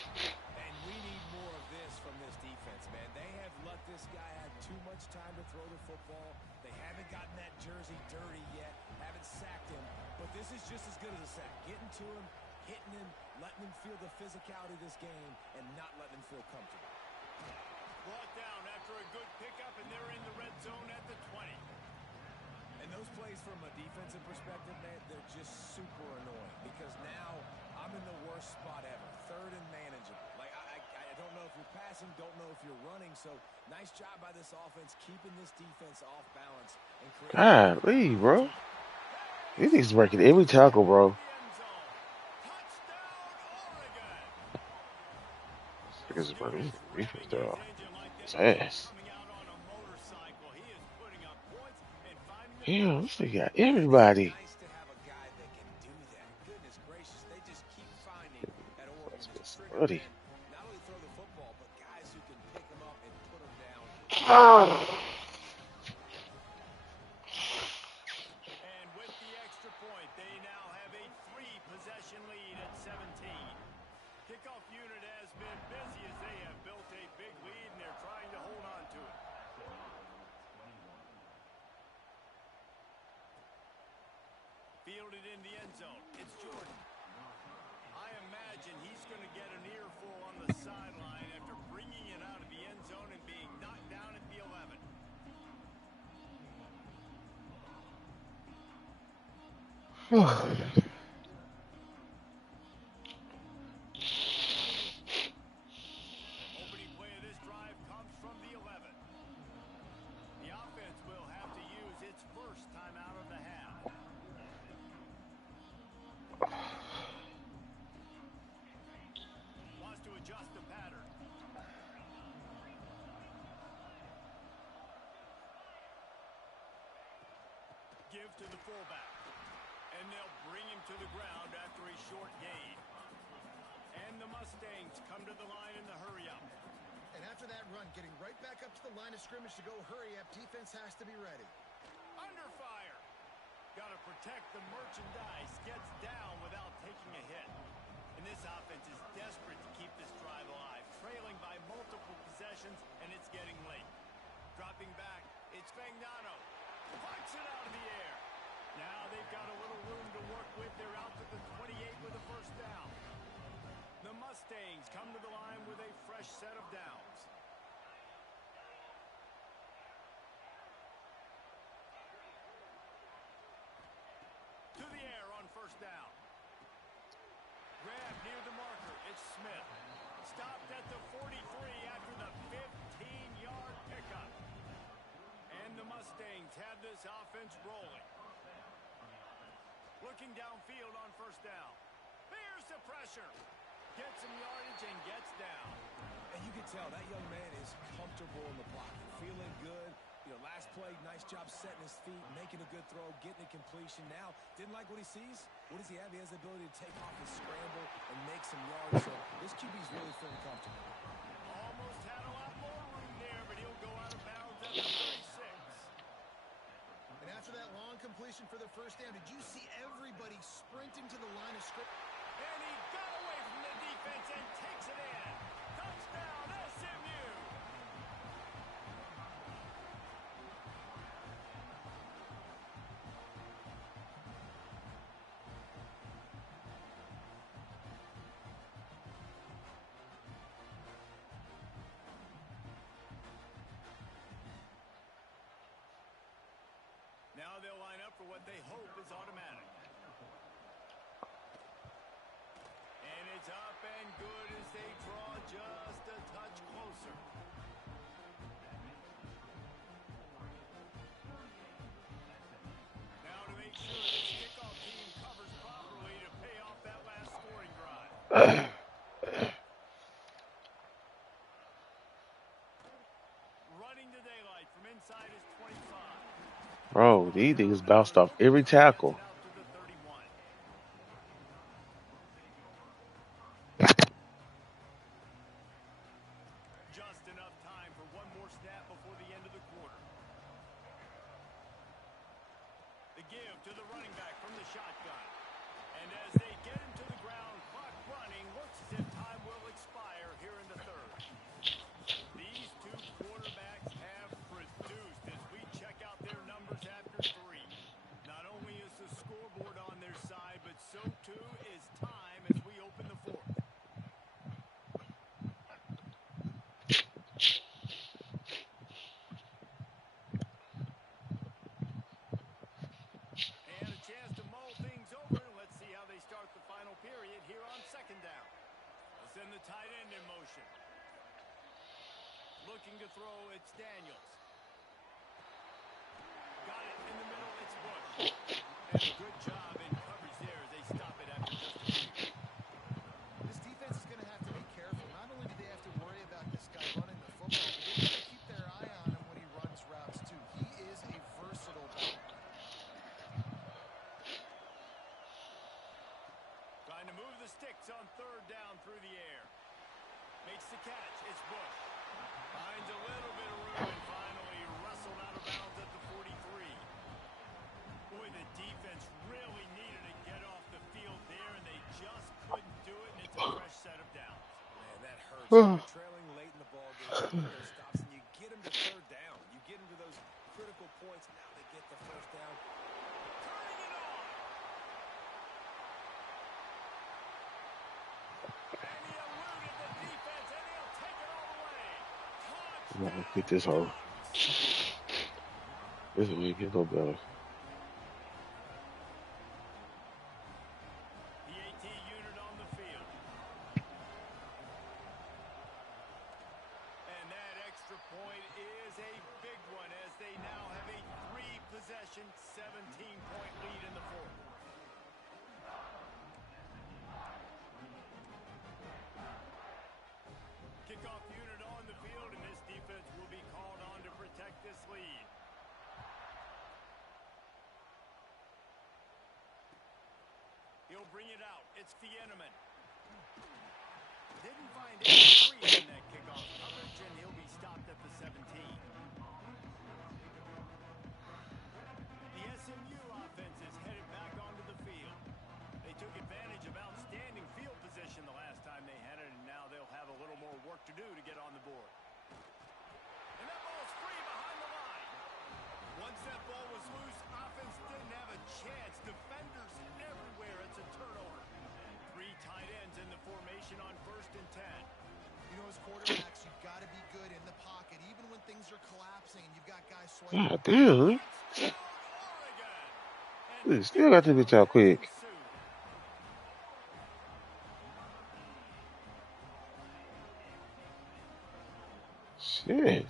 And we need more of this from this defense, man. They have let this guy have too much time to throw the football. They haven't gotten that jersey dirty yet, haven't sacked him. But this is just as good as a sack. Getting to him, hitting him, letting him feel the physicality of this game, and not letting him feel comfortable. Brought down after a good pickup, and they're in the red zone at the 20. And those plays from a defensive perspective, man, they're just super annoying because now I'm in the worst spot ever. Third and manageable. Like, I don't know if you're passing, don't know if you're running. So, nice job by this offense keeping this defense off balance. And God, bro. These niggas breaking every tackle, bro. This niggas breaking defense, though. It's ass. Damn, this nigga got everybody. nice to have a guy that can do that. Goodness gracious, they just keep finding at Oregon this trigger man, not only throw the football, but guys who can pick them up and put them down. And with the extra point, they now have a 3-possession lead at 17. Kickoff unit has been busy as they have built a big lead, and they're trying to hold on to it. Fielded in the end zone. It's Jordan. I imagine he's going to get an earful on the sideline after bringing it out of the end zone and being knocked down at the 11. Opening play of this drive comes from the 11. The offense will have to use its first time out of the half. Wants to adjust the pattern. Give to the fullback. And they'll bring him to the ground after a short gain. And the Mustangs come to the line in the hurry-up. And after that run, getting right back up to the line of scrimmage to go hurry up, defense has to be ready. Under fire. Got to protect the merchandise. Gets down without taking a hit. And this offense is desperate to keep this drive alive. Trailing by multiple possessions, and it's getting late. Dropping back, it's Fagnano. Punch it out of the air. Now they've got a little room to work with. They're out to the 28 with a first down. The Mustangs come to the line with a fresh set of downs. To the air on first down. Grab near the marker. It's Smith. Stopped at the 43 after the 15-yard pickup. And the Mustangs have this offense rolling. Looking downfield on first down. Here's the pressure. Gets some yardage and gets down. And you can tell that young man is comfortable in the pocket, feeling good. You know, last play, nice job setting his feet, making a good throw, getting a completion. Now, didn't like what he sees. What does he have? He has the ability to take off his scramble and make some yards. So this QB's really feeling comfortable. Almost had a lot more room there, but he'll go out of bounds at the 36. And after that long completion for the first down, did you see everybody sprinting to the line of scrimmage? And he got away from the defense and takes it in. Touchdown, SMU. Now they'll line up for what they hope is automatic. And it's up and good as they draw just a touch closer. Now to make sure this kickoff team covers properly to pay off that last scoring drive. Running to daylight from inside his 25. Bro, these niggas bounced off every tackle. give to the running back from the shotgun. And as they get him to the ground, clock running, looks as if time will expire here in the third. These two quarterbacks have produced as we check out their numbers after three. Not only is the scoreboard on their side, but so too is time as we open the fourth. And a chance to mull things over. Let's see how they start the final period here on second down. They'll send the tight end in motion. Looking to throw, it's Daniels. Got it in the middle, it's Bush. And a good job in coverage there as they stop it after just a few. This defense is going to have to be careful. Not only do they have to worry about this guy running the football, but they got to keep their eye on him when he runs routes too. He is a versatile back. Trying to move the sticks on third down through the air. Makes the catch, it's Bush. Finds a little bit of room and finally wrestled out of bounds at the 43. Boy, the defense really needed to get off the field there, and they just couldn't do it, and it's a fresh set of downs. Man, that hurts. You're trailing late in the ball game. Those stops, and you get them to third down. You get them to those critical points. Now they get the first down. Turning it on. And he eluded the defense, and he'll take it all the way. I'm gonna get this hoe. This will make it a little better. The AT unit on the field. And that extra point is a big one as they now have a 3-possession, 17-point lead in the fourth. Kickoff unit on the field, and this defense will be called on to protect this lead. He'll bring it out. It's Fieneman. Didn't find any free in that kickoff coverage, and he'll be stopped at the 17. The SMU offense is headed back onto the field. They took advantage of outstanding field position the last time they had it, and now they'll have a little more work to do to get on the board. And that ball's free behind the line. Once that ball was loose, offense didn't have a chance. Defenders everywhere. It's a turnover. 3 tight ends in the formation on 1st and 10. You know, as quarterbacks, you've got to be good in the pocket, even when things are collapsing and you've got guys swiping. God damn. They still got this bitch out quick. Shit.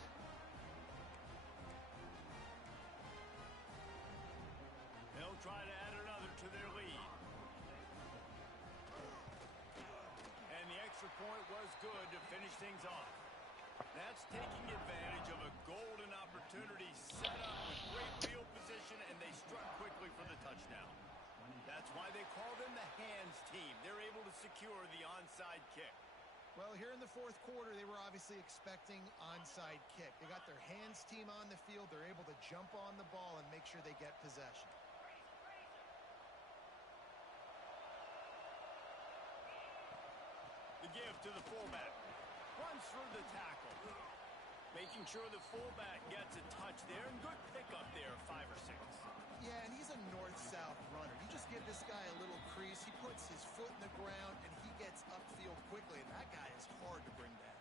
They'll try to add another to their lead. And the extra point was good to finish things off. That's taking advantage of a golden opportunity set up with great field position, and they struck quickly for the touchdown. That's why they call them the hands team. They're able to secure the onside kick. Well, here in the fourth quarter, they were obviously expecting onside kick. They got their hands team on the field. They're able to jump on the ball and make sure they get possession. The give to the fullback. Runs through the tackle. Making sure the fullback gets a touch there, and good pickup there, 5 or 6. Yeah, and he's a north-south runner. You just give this guy a little crease. He puts his foot in the ground, and he gets upfield quickly, and that guy is hard to bring down.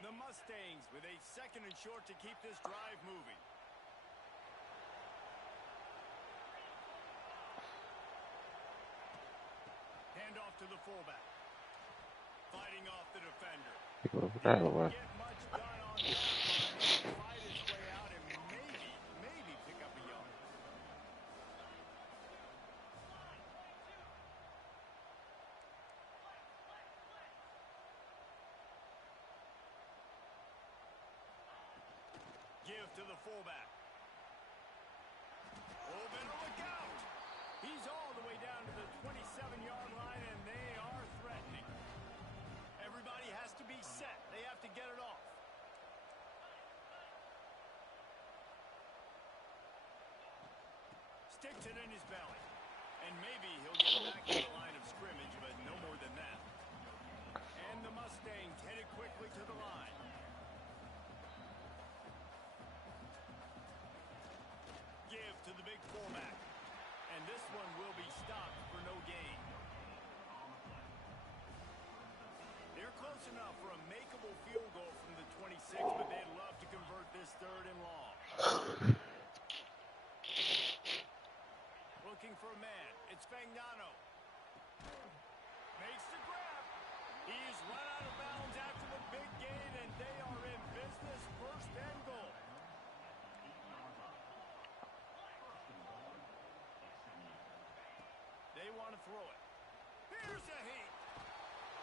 The Mustangs with a 2nd and short to keep this drive moving. Hand off to the fullback. Fighting off the defender. That way. Get much done on that one. Fight his way out and maybe pick up a yard. Give to the fullback. Oh, better look out. He's all the way down to the 27-yard line, and they are threatening. Everybody has to be set. They have to get it off. Sticks it in his belly. And maybe he'll get back to the line of scrimmage, but no more than that. And the Mustangs headed quickly to the line. Give to the big fullback. And this one will be stopped for no gain. They're close enough for a makeable field goal from the 26, but they'd love to convert this third and long. Looking for a man. It's Fagnano. Makes the grab. He's run out of bounds after the big gain, and they are in business. First and goal. They want to throw it. Here's a heat.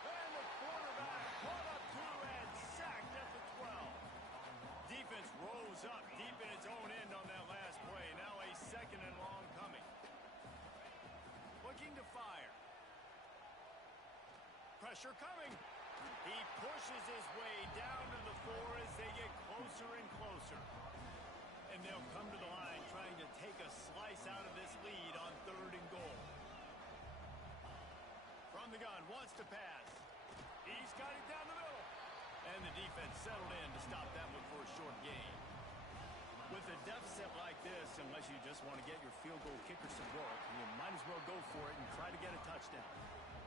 And the quarterback brought up two and sacked at the 12. Defense rose up deep in its own end on that last play. Now a second and long coming. Looking to fire. Pressure coming. He pushes his way down to the 4 as they get closer and closer. And they'll come to the line trying to take a slice out of this lead on third and goal. From the gun, wants to pass. He's got it down the middle. And the defense settled in to stop that one for a short gain. With a deficit like this, unless you just want to get your field goal kicker some work, you might as well go for it and try to get a touchdown.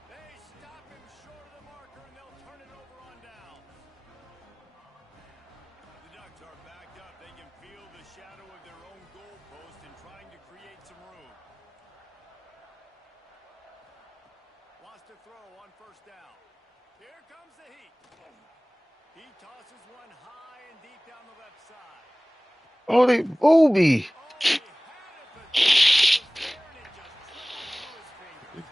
They stop him short of the marker, and they'll turn it over on downs. The Ducks are backed up. They can feel the shadow of their own goal post and trying to create some room. Wants to throw on first down. Here comes the heat. He tosses one high and deep down the left side. Oh, they booby. Oh, he had it, but the was there and it just trickled through his fingers.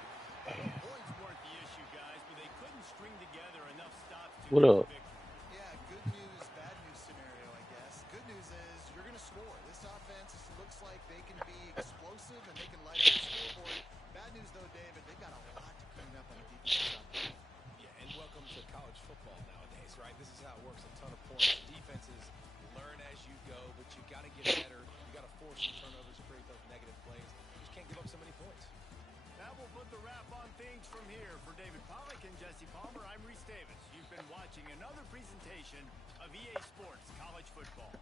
Points weren't the issue, guys, but they couldn't string together enough stops to What get up? the victory. Yeah, good news, bad news scenario, I guess. Good news is you're going to score. This offense looks like they can be explosive and they can light up the scoreboard. Bad news, though, David, they've got a lot to clean up on the defensive side. Yeah, and welcome to college football nowadays, right? This is how it works. A ton of points. Defenses learn as you go, but you got to get better. You got to force some turnovers, create those negative plays. You just can't give up so many points. That will put the wrap on things from here. For David Pollack and Jesse Palmer, I'm Reese Davis. You've been watching another presentation of EA Sports College Football.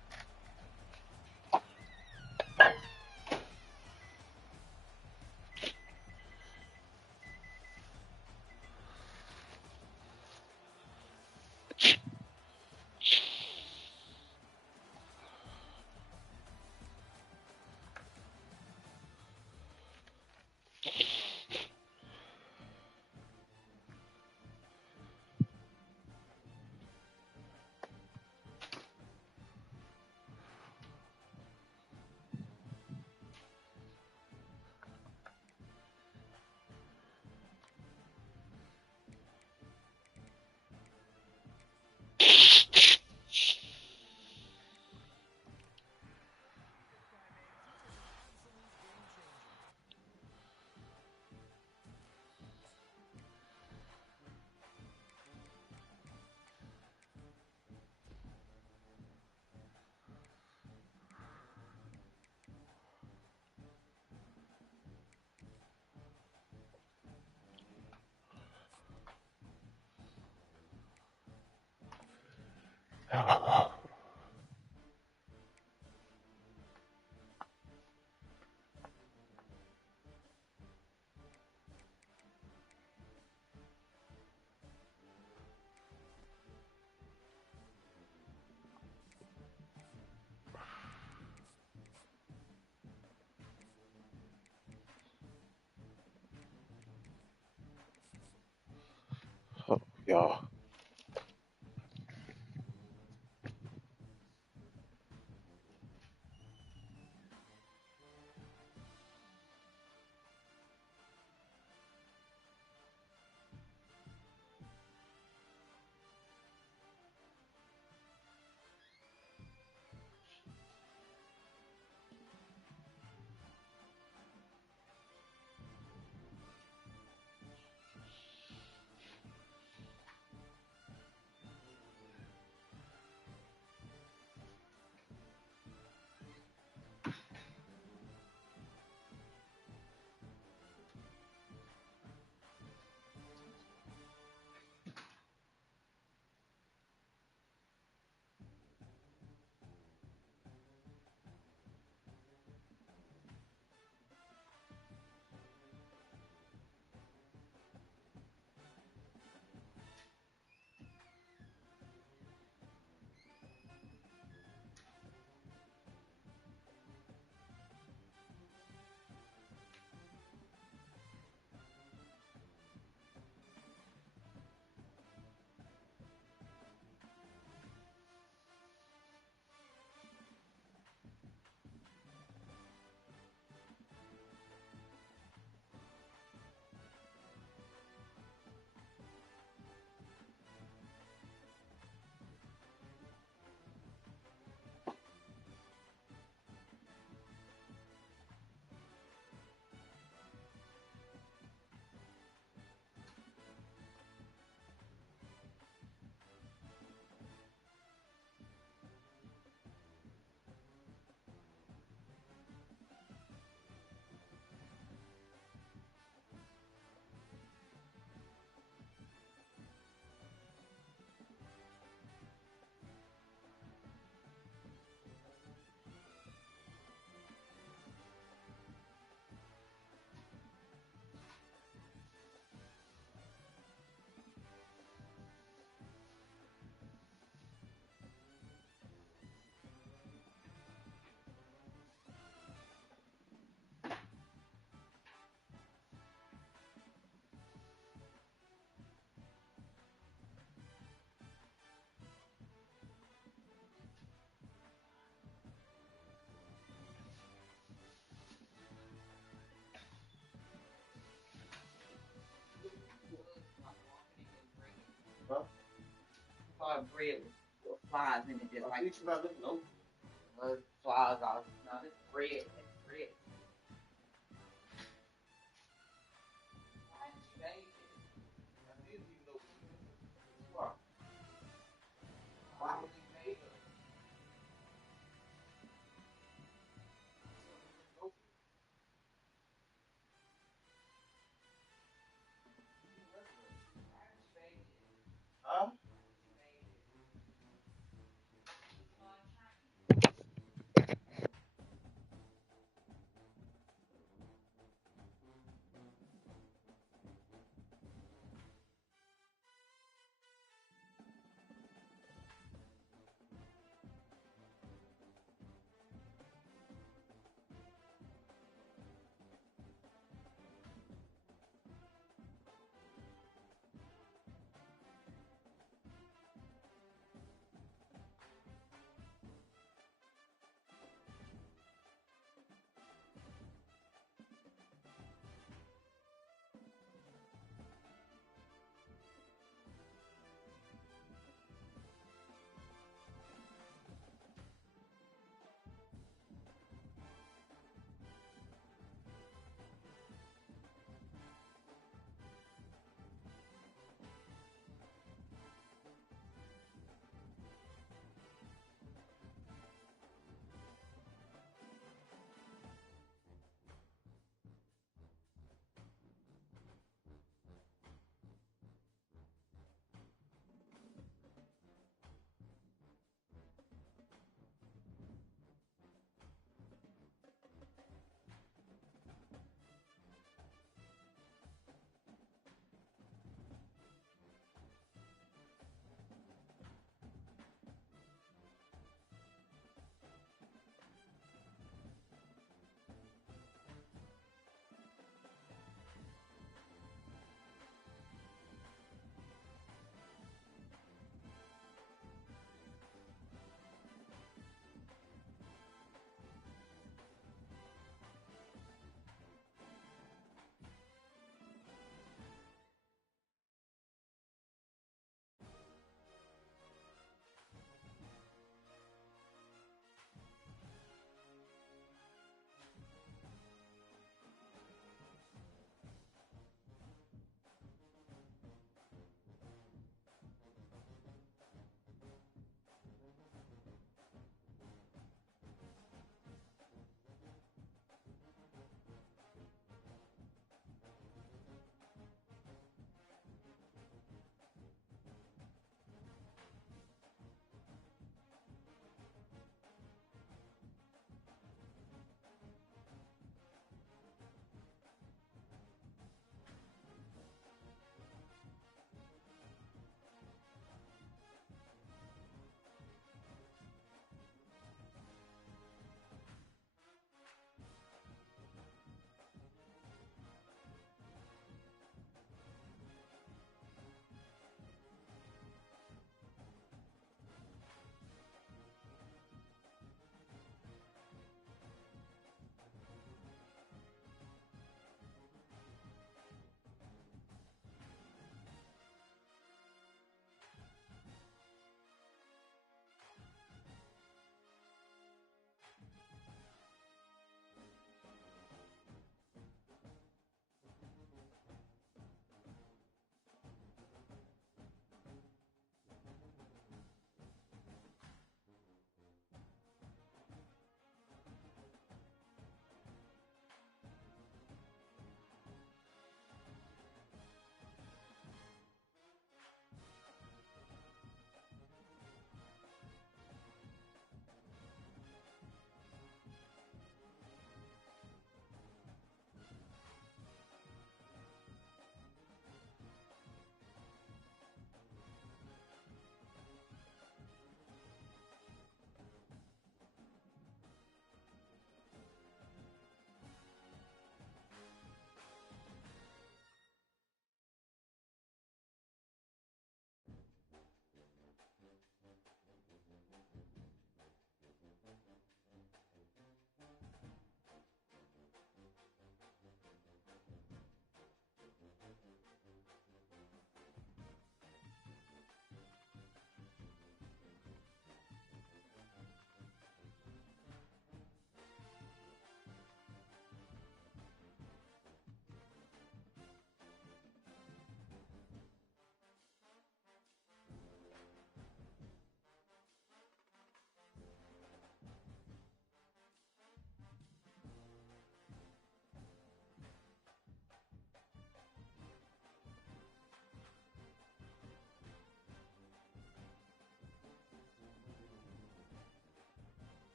Oh, y'all.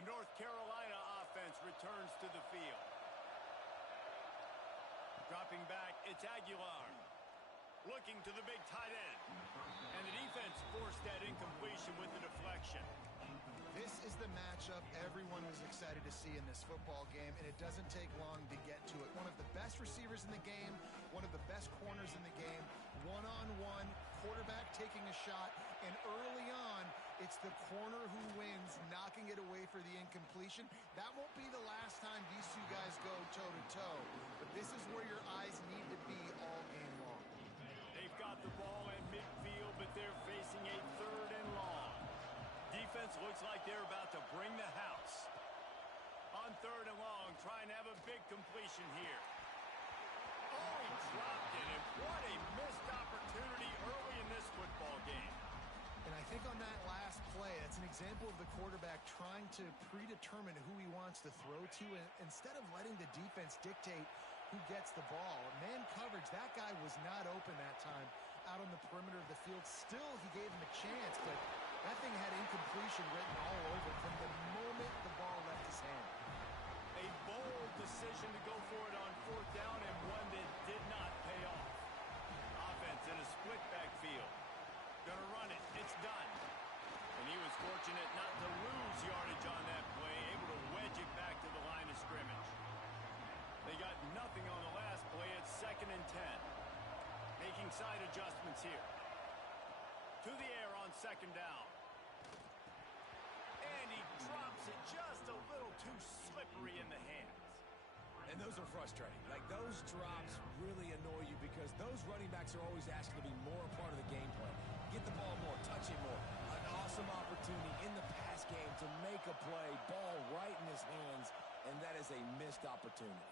The North Carolina offense returns to the field. Dropping back, it's Aguilar. Looking to the big tight end. And the defense forced that incompletion with the deflection. This is the matchup everyone was excited to see in this football game, and it doesn't take long to get to it. One of the best receivers in the game, one of the best corners in the game, one-on-one, quarterback taking a shot, and early on, it's the corner who wins, knocking it away for the incompletion. That won't be the last time these two guys go toe-to-toe, but this is where your eyes need to be all game long. They've got the ball in midfield, but they're facing a 3rd and long. Defense looks like they're about to bring the house. On 3rd and long, trying to have a big completion here. Oh, he dropped it, and what a missed opportunity early in this football game. And I think on that last play, that's an example of the quarterback trying to predetermine who he wants to throw to, and instead of letting the defense dictate who gets the ball. Man coverage, that guy was not open that time out on the perimeter of the field. Still, he gave him a chance, but that thing had incompletion written all over from the moment the ball left his hand. A bold decision to go for it on 4th down, and one that did not pay off. Offense in a split backfield. Gonna run it. It's done. And he was fortunate not to lose yardage on that play, able to wedge it back to the line of scrimmage. They got nothing on the last play. It's 2nd and 10. Making side adjustments here. To the air on 2nd down. And he drops it just a little too slippery in the hands. And those are frustrating. Like, those drops really annoy you because those running backs are always asking to be more a part of the game plan. Get the ball more, touch it more. An awesome opportunity in the pass game to make a play, ball right in his hands, and that is a missed opportunity.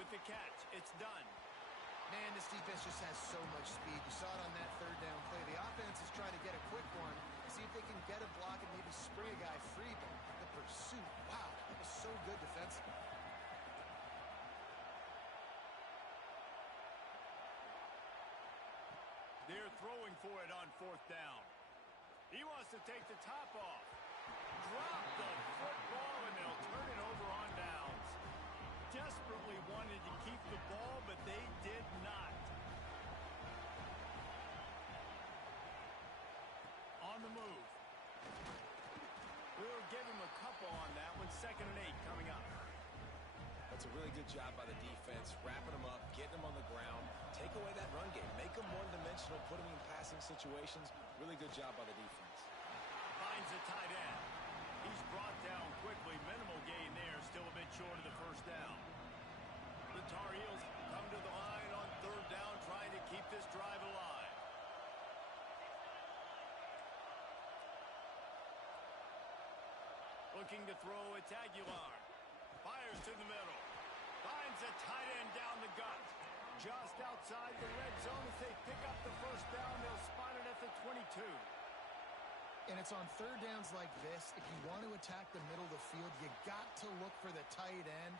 With the catch, it's done. Man, this defense just has so much speed. You saw it on that 3rd down play. The offense is trying to get a quick one, see if they can get a block and maybe spring a guy free, but the pursuit, wow, that was so good defensively. They're throwing for it on 4th down. He wants to take the top off. Drop the football, and they'll turn it over on downs. Desperately wanted to keep the ball, but they did not. On the move. We'll give him a couple on that one. 2nd and 8 coming up. That's a really good job by the defense, wrapping them up, getting them on the ground, take away that run game, make them one-dimensional, put them in passing situations. Really good job by the defense. Finds the tight end. He's brought down quickly. Minimal gain there, still a bit short of the 1st down. The Tar Heels come to the line on 3rd down, trying to keep this drive alive. Looking to throw, it's Aguilar. Fires to the middle. Finds a tight end down the gut. Just outside the red zone. As they pick up the 1st down, they'll spot it at the 22. And it's on 3rd downs like this. If you want to attack the middle of the field, you got to look for the tight end.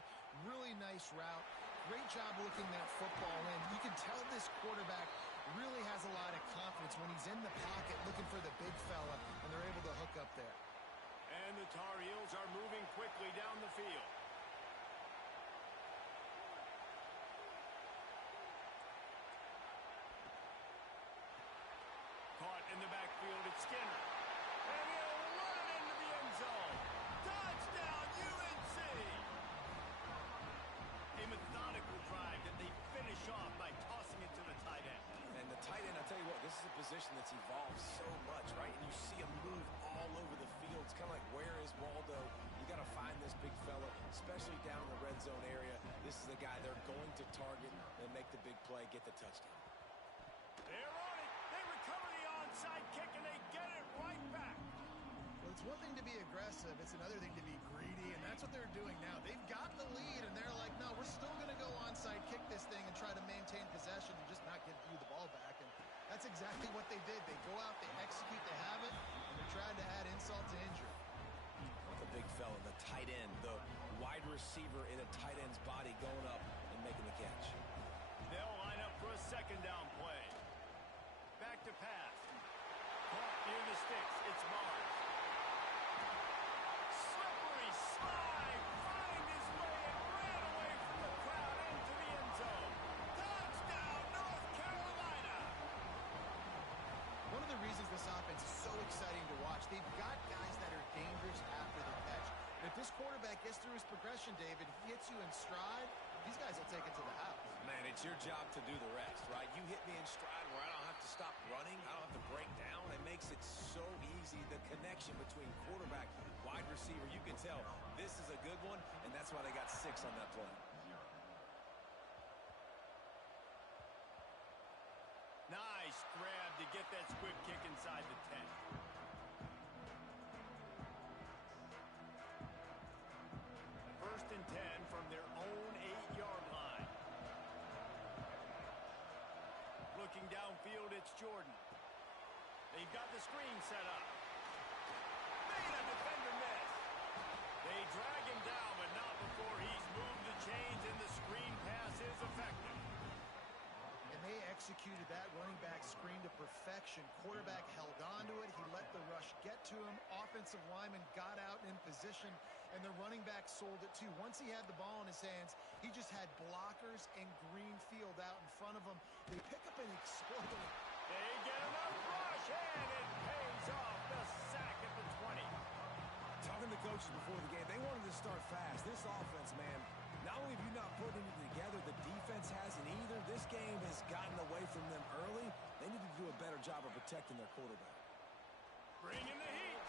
Really nice route. Great job looking that football in. You can tell this quarterback really has a lot of confidence when he's in the pocket looking for the big fella, and they're able to hook up there. And the Tar Heels are moving quickly down the field. Caught in the backfield, it's Skinner. And he'll run it into the end zone. Touchdown, UNC! A methodical drive that they finish off by tossing it to the tight end. And the tight end, I'll tell you what, this is a position that's evolved so much, right? And you see him move all over the field. It's kind of like, where is Waldo? You got to find this big fella, especially down in the red zone area. This is the guy they're going to target and make the big play, get the touchdown. They're on it. They recover the onside kick, and they get it right back. Well, it's one thing to be aggressive. It's another thing to be greedy, and that's what they're doing now. They've got the lead, and they're like, no, we're still going to go onside kick this thing and try to maintain possession and just not give you the ball back. And that's exactly what they did. They go out, they execute, they have it, and they're trying to add insult to injury. The big fella, the tight end, the wide receiver in a tight end's body going up and making the catch. They'll line up for a 2nd down play. Back to pass. Caught near the sticks. It's Mars. gets through his progression, David, he hits you in stride, these guys will take it to the house. Man, it's your job to do the rest, right? You hit me in stride where I don't have to stop running. I don't have to break down. It makes it so easy. The connection between quarterback, wide receiver, you can tell this is a good one, and that's why they got 6 on that play. Nice grab to get that squib kick inside the 10. First and 10 from their own 8-yard line. Looking downfield, it's Jordan. They've got the screen set up. Made a defender miss. They drag him down, but not before he's moved the chains, and the screen pass is effective. And they executed that running back screen to perfection. Quarterback held on to it. He let the rush get to him. Offensive lineman got out in position, and the running back sold it too. Once he had the ball in his hands, he just had blockers and green field out in front of him. They pick up an exploding. They get enough rush, and it pays off. The sack at the 20. Talking to coaches before the game, they wanted to start fast. This offense, man, not only have you not put anything together, the defense hasn't either. This game has gotten away from them early. They need to do a better job of protecting their quarterback. Bringing the heat.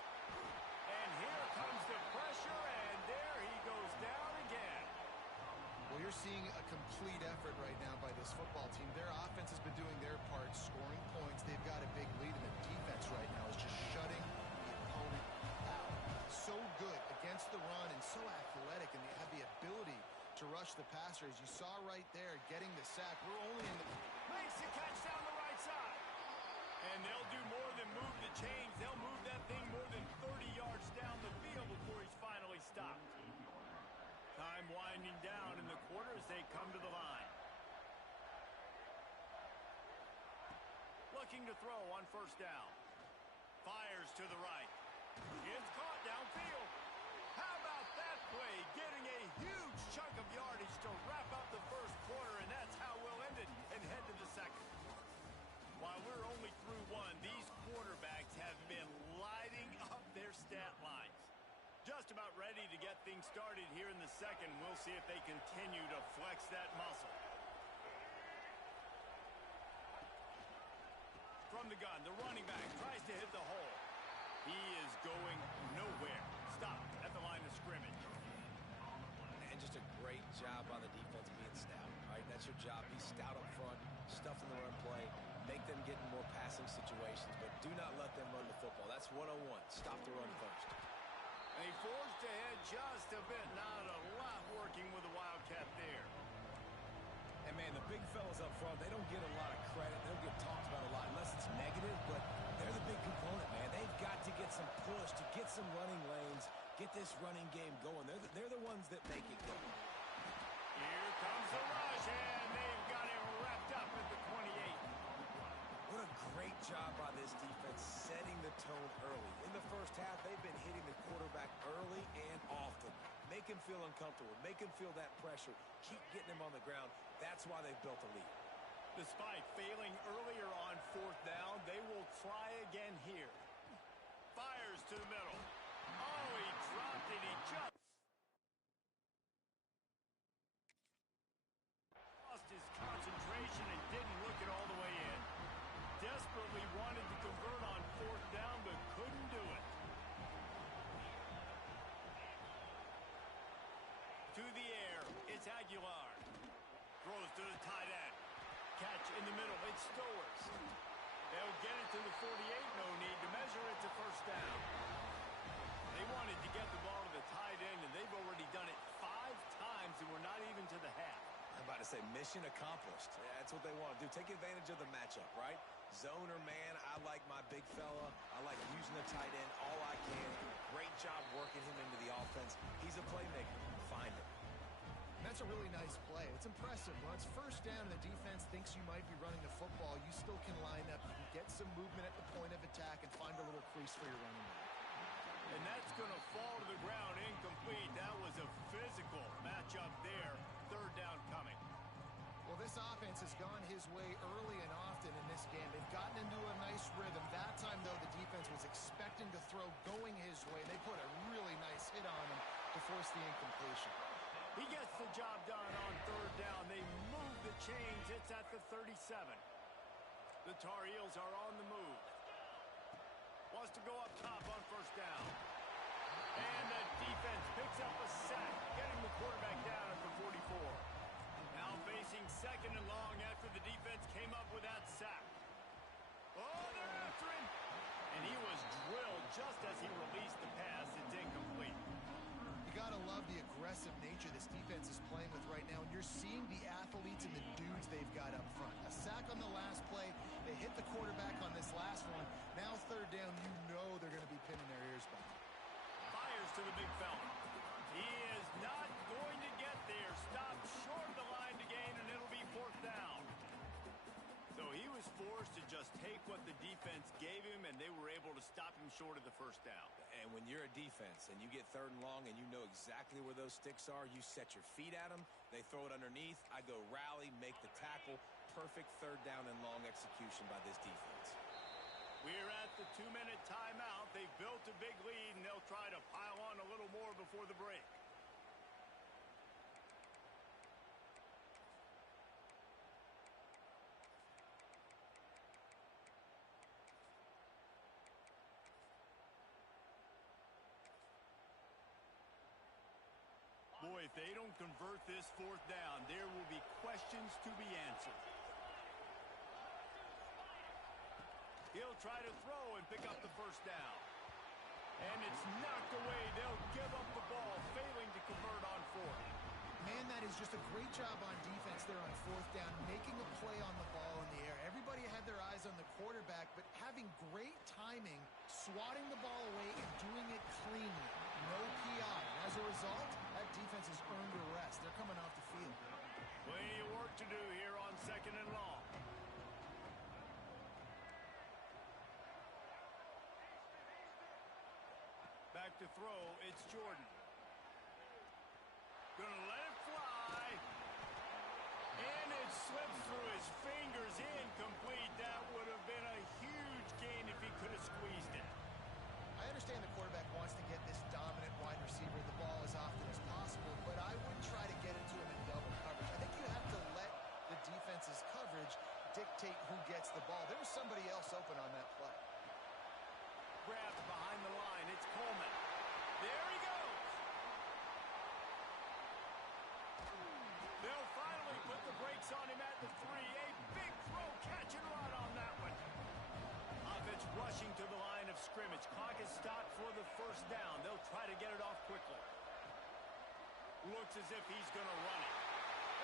And here comes the pressure, and there he goes down again. Well, you're seeing a complete effort right now by this football team. Their offense has been doing their part, scoring points. They've got a big lead, and the defense right now is just shutting the opponent out. So good against the run and so athletic, and they have the ability to rush the passer. As you saw right there, getting the sack. We're only in the... Makes the catch down the right side. And they'll do more than move the chains. They'll move that thing more than 30 yards down the field before he's finally stopped. Time winding down in the quarter as they come to the line. Looking to throw on first down. Fires to the right. It's caught downfield. How about that play? Getting a huge chunk of yardage to wrap up the first quarter, and that's how we'll end it and head to the second. While we're only through one, these quarterbacks have been lighting up their stat lines. Just about ready to get things started here in the second. We'll see if they continue to flex that muscle. From the gun, the running back tries to hit the hole. He is going nowhere. Stop at the line of scrimmage. And just a great job by the defense being stout, right? That's your job. Be stout up front, stuff in the run play, make them get in more passing situations, but do not let them run the football. That's 101. Stop the run first. They forced ahead just a bit. Not a lot working with the Wildcat there. And, man, the big fellas up front, they don't get a lot of credit. They don't get talked about a lot unless it's negative, but they're the big component, man. They've got to get some push, to get some running lanes, get this running game going. They're the ones that make it go. Here comes the rush, and they've got him wrapped up at the 28. What a great job by this defense setting the tone early. In the first half, they've been hitting the quarterback early and often. Make him feel uncomfortable. Make him feel that pressure. Keep getting him on the ground. That's why they've built a lead. Despite failing earlier on fourth down, they will try again here. Fires to the middle. Oh, he dropped it. He just lost his concentration and didn't look it all the way in. Desperately wanted to convert on fourth down, but couldn't do it. To the air, it's Aguilar. Throws to the tight end. Catch in the middle, it's Stowers. They'll get it to the 48, no need to measure it to first down. They wanted to get the ball to the tight end, and they've already done it 5 times, and we're not even to the half. I'm about to say mission accomplished. Yeah, that's what they want to do. Take advantage of the matchup, right? Zone or man, I like my big fella. I like using the tight end all I can. Great job working him into the offense. He's a playmaker. Find him. That's a really nice play. It's impressive. When it's first down and the defense thinks you might be running the football, you still can line up. You can get some movement at the point of attack and find a little crease for your running back. And that's going to fall to the ground incomplete. That was a physical matchup there. Third down coming. Well, this offense has gone his way early and often in this game. They've gotten into a nice rhythm. That time, though, the defense was expecting to throw going his way. They put a really nice hit on him. to force the incompletion. He gets the job done on third down. They move the chains. It's at the 37. The Tar Heels are on the move. Wants to go up top on first down. And the defense picks up a sack, getting the quarterback down at the 44. Now facing second and long after the defense came up with that sack. Oh, they're after him. And he was drilled just as he released the pass. It's incomplete. You got to love the aggressive nature this defense is playing with right now, and you're seeing the athletes and the dudes they've got up front. A sack on the last play. They hit the quarterback on this last one. Now third down, you know they're going to be pinning their ears back. Fires to the big fella. He is not going to get there. Stopped short of the line to gain, and it'll be fourth down. So he was forced to just take what the defense gave him, and they were able to stop him short of the first down. And when you're a defense and you get third and long and you know exactly where those sticks are, you set your feet at them, they throw it underneath, I go rally, make the tackle. Perfect third down and long execution by this defense. We're at the 2-minute timeout. They've built a big lead, and they'll try to pile on a little more before the break. Boy, if they don't convert this fourth down, there will be questions to be answered. He'll try to throw and pick up the first down. And it's knocked away. They'll give up the ball, failing to convert on fourth. Man, that is just a great job on defense there on fourth down, making a play on the ball in the air. Everybody had their eyes on the quarterback, but having great timing, swatting the ball away, and doing it cleanly. No PI. And as a result, that defense has earned a rest. They're coming off the field. Plenty of work to do here on second and long. Back to throw, it's Jordan. Gonna let it fly. And it slips through his fingers, incomplete. That would have been a huge gain if he could have squeezed it. I understand the quarterback wants to get this dominant wide receiver the ball as often as possible, but I wouldn't try to get into him in double coverage. I think you have to let the defense's coverage dictate who gets the ball. There was somebody else open on that play. Grabbed behind the line. It's Coleman. There he goes. They'll finally put the brakes on him at the 3. A big throw, catch and run on that one. Offense rushing to the line of scrimmage. Clock is stopped for the first down. They'll try to get it off quickly. Looks as if he's going to run it.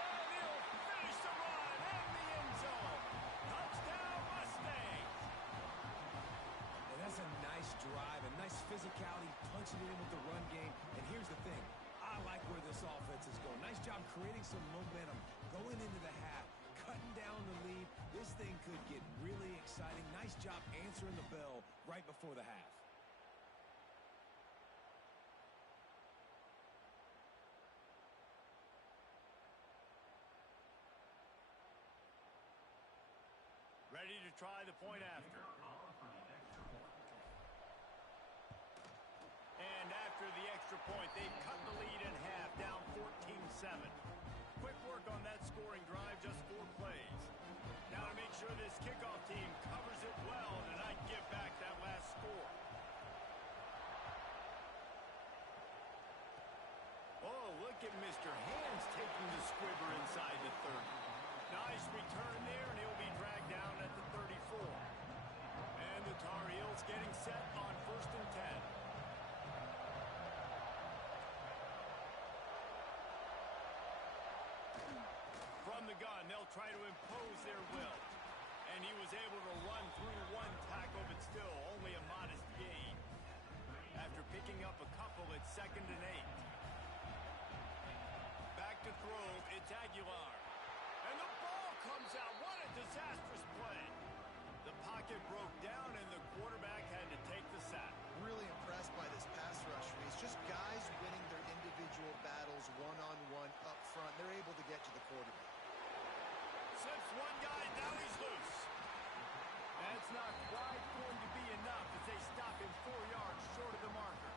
And he'll finish the run in the end zone. Touchdown, Mustangs. And that's a nice drive, a nice physicality, punching it in with the run game. And here's the thing. I like where this offense is going. Nice job creating some momentum, going into the half, cutting down the lead. This thing could get really exciting. Nice job answering the bell right before the half. Ready to try the point after. And after the extra point, they've cut the lead in half, down 14-7. Quick work on that scoring drive, just 4 plays. Now to make sure this kickoff team covers it well and not give back that last score. Oh, look at Mr. Hands taking the squibber inside the 30. Nice return there, and he'll be dragged down at the 34. And the Tar Heels getting set on 1st and 10. From the gun, they'll try to impose their will. And he was able to run through 1 tackle, but still only a modest gain. After picking up a couple, it's 2nd and 8. Back to throw, it's Aguilar. And the ball comes out. What a disastrous play. The pocket broke down, and the quarterback had to take the sack. Really impressed by this pass rush. It's just guys winning their individual battles one-on-one up front. They're able to get to the quarterback. Slips one guy, now he's loose. That's not quite going to be enough as they stop him 4 yards short of the marker.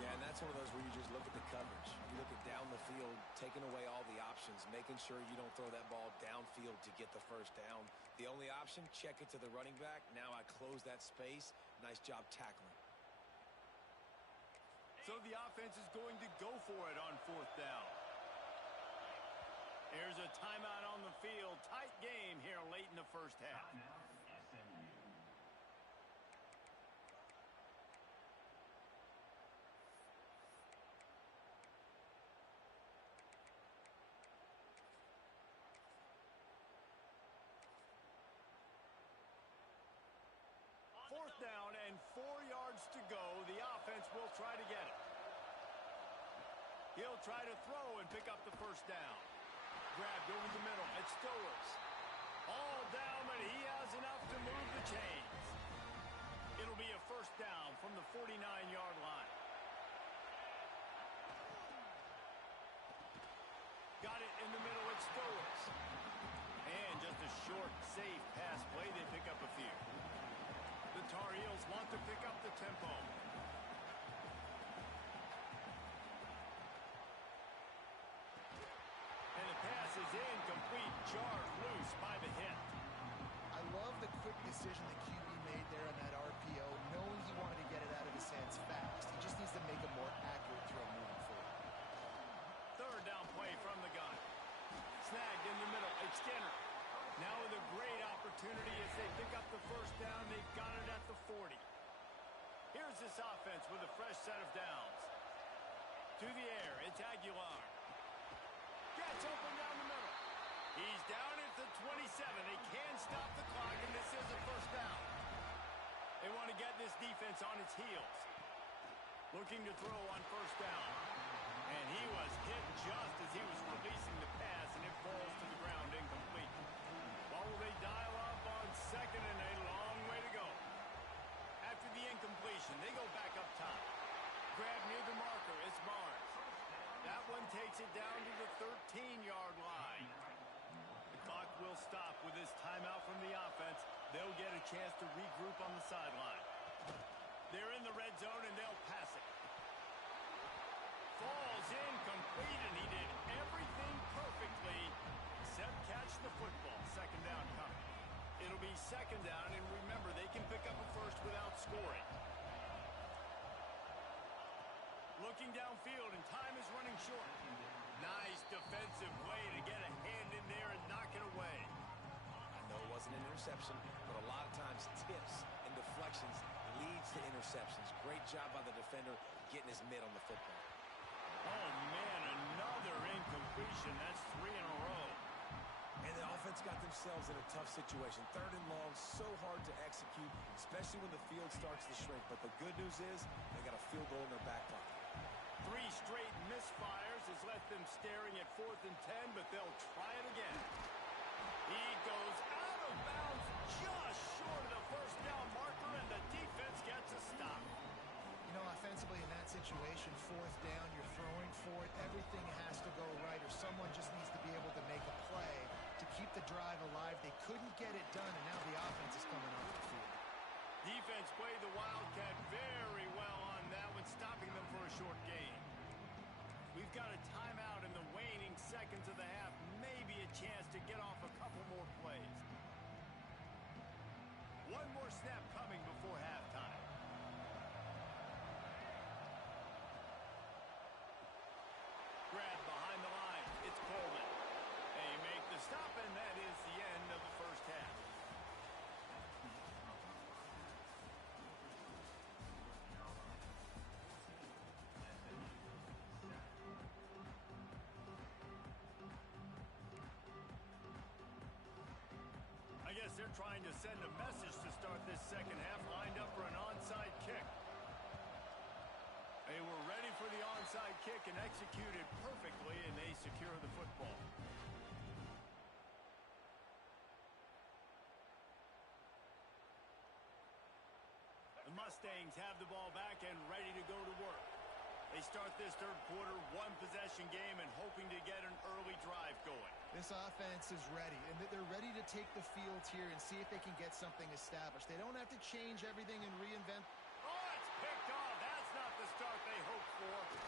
Yeah, and that's That's one of those where you just look at the coverage. You look at down the field, taking away all the options, making sure you don't throw that ball downfield to get the first down. The only option, check it to the running back. Now I close that space. Nice job tackling. So the offense is going to go for it on 4th down. Here's a timeout on the field. Tight game here late in the first half. Fourth down and 4 yards to go. The offense will try to get it. He'll try to throw and pick up the first down. Grabbed over the middle. It's Stowers. All down, but he has enough to move the chains. It'll be a first down from the 49-yard line. Got it in the middle. It's Stowers. And just a short, safe pass play. They pick up a few. The Tar Heels want to pick up the tempo. And the pass is incomplete, jarred loose by the hit. I love the quick decision the QB made there on that RPO, knowing he wanted to get it out of his hands fast. He just needs to make a more accurate throw moving forward. Third down play from the gun. Snagged in the middle. It's Skinner. Now with a great opportunity as they pick up the first down. They've got it at the 40. Here's this offense with a fresh set of downs. To the air, it's Aguilar. Gets open down the middle. He's down at the 27. They can stop the clock, and this is a first down. They want to get this defense on its heels. Looking to throw on first down. And he was hit just as he was releasing the pass, and it falls to the ground incomplete. What will they dial up on second and a long way to go? After the incompletion, they go back up top. Grab near the marker, it's Barnes. That one takes it down to the 13-yard line. The clock will stop with this timeout from the offense. They'll get a chance to regroup on the sideline. They're in the red zone, and they'll pass it. Falls incomplete, and he did everything perfectly except catch the football. Second down coming. It'll be second down, and remember, they can pick up a first without scoring. Looking downfield, and time is running short. Nice defensive play to get a hand in there and knock it away. I know it wasn't an interception, but a lot of times tips and deflections leads to interceptions. Great job by the defender getting his mitt on the football. Oh, man, another incompletion. That's 3 in a row. And the offense got themselves in a tough situation. Third and long, so hard to execute, especially when the field starts to shrink. But the good news is they got a field goal in their back pocket. 3 straight misfires has left them staring at 4th and 10, but they'll try it again. He goes out of bounds just short of the first down marker, and the defense gets a stop. You know, offensively in that situation, 4th down, you're throwing for it. Everything has to go right, or someone just needs to be able to make a play to keep the drive alive. They couldn't get it done, and now the offense is coming off the field. Defense played the Wildcat very well on that one, stopping them for a short gain. We've got a timeout in the waning seconds of the half. Maybe a chance to get off a couple more plays. One more snap coming before halftime. Grab behind the line. It's Coleman. They make the stop, and that is the end of the first half. I guess they're trying to send a message to start this second half, lined up for an onside kick. They were ready for the onside kick and executed perfectly, and they secure the football. The Mustangs have the ball back and ready to go to work. They start this third quarter, 1-possession game, and hoping to get an early drive going. This offense is ready, and they're ready to take the field here and see if they can get something established. They don't have to change everything and reinvent. Oh, it's picked off. That's not the start they hoped for.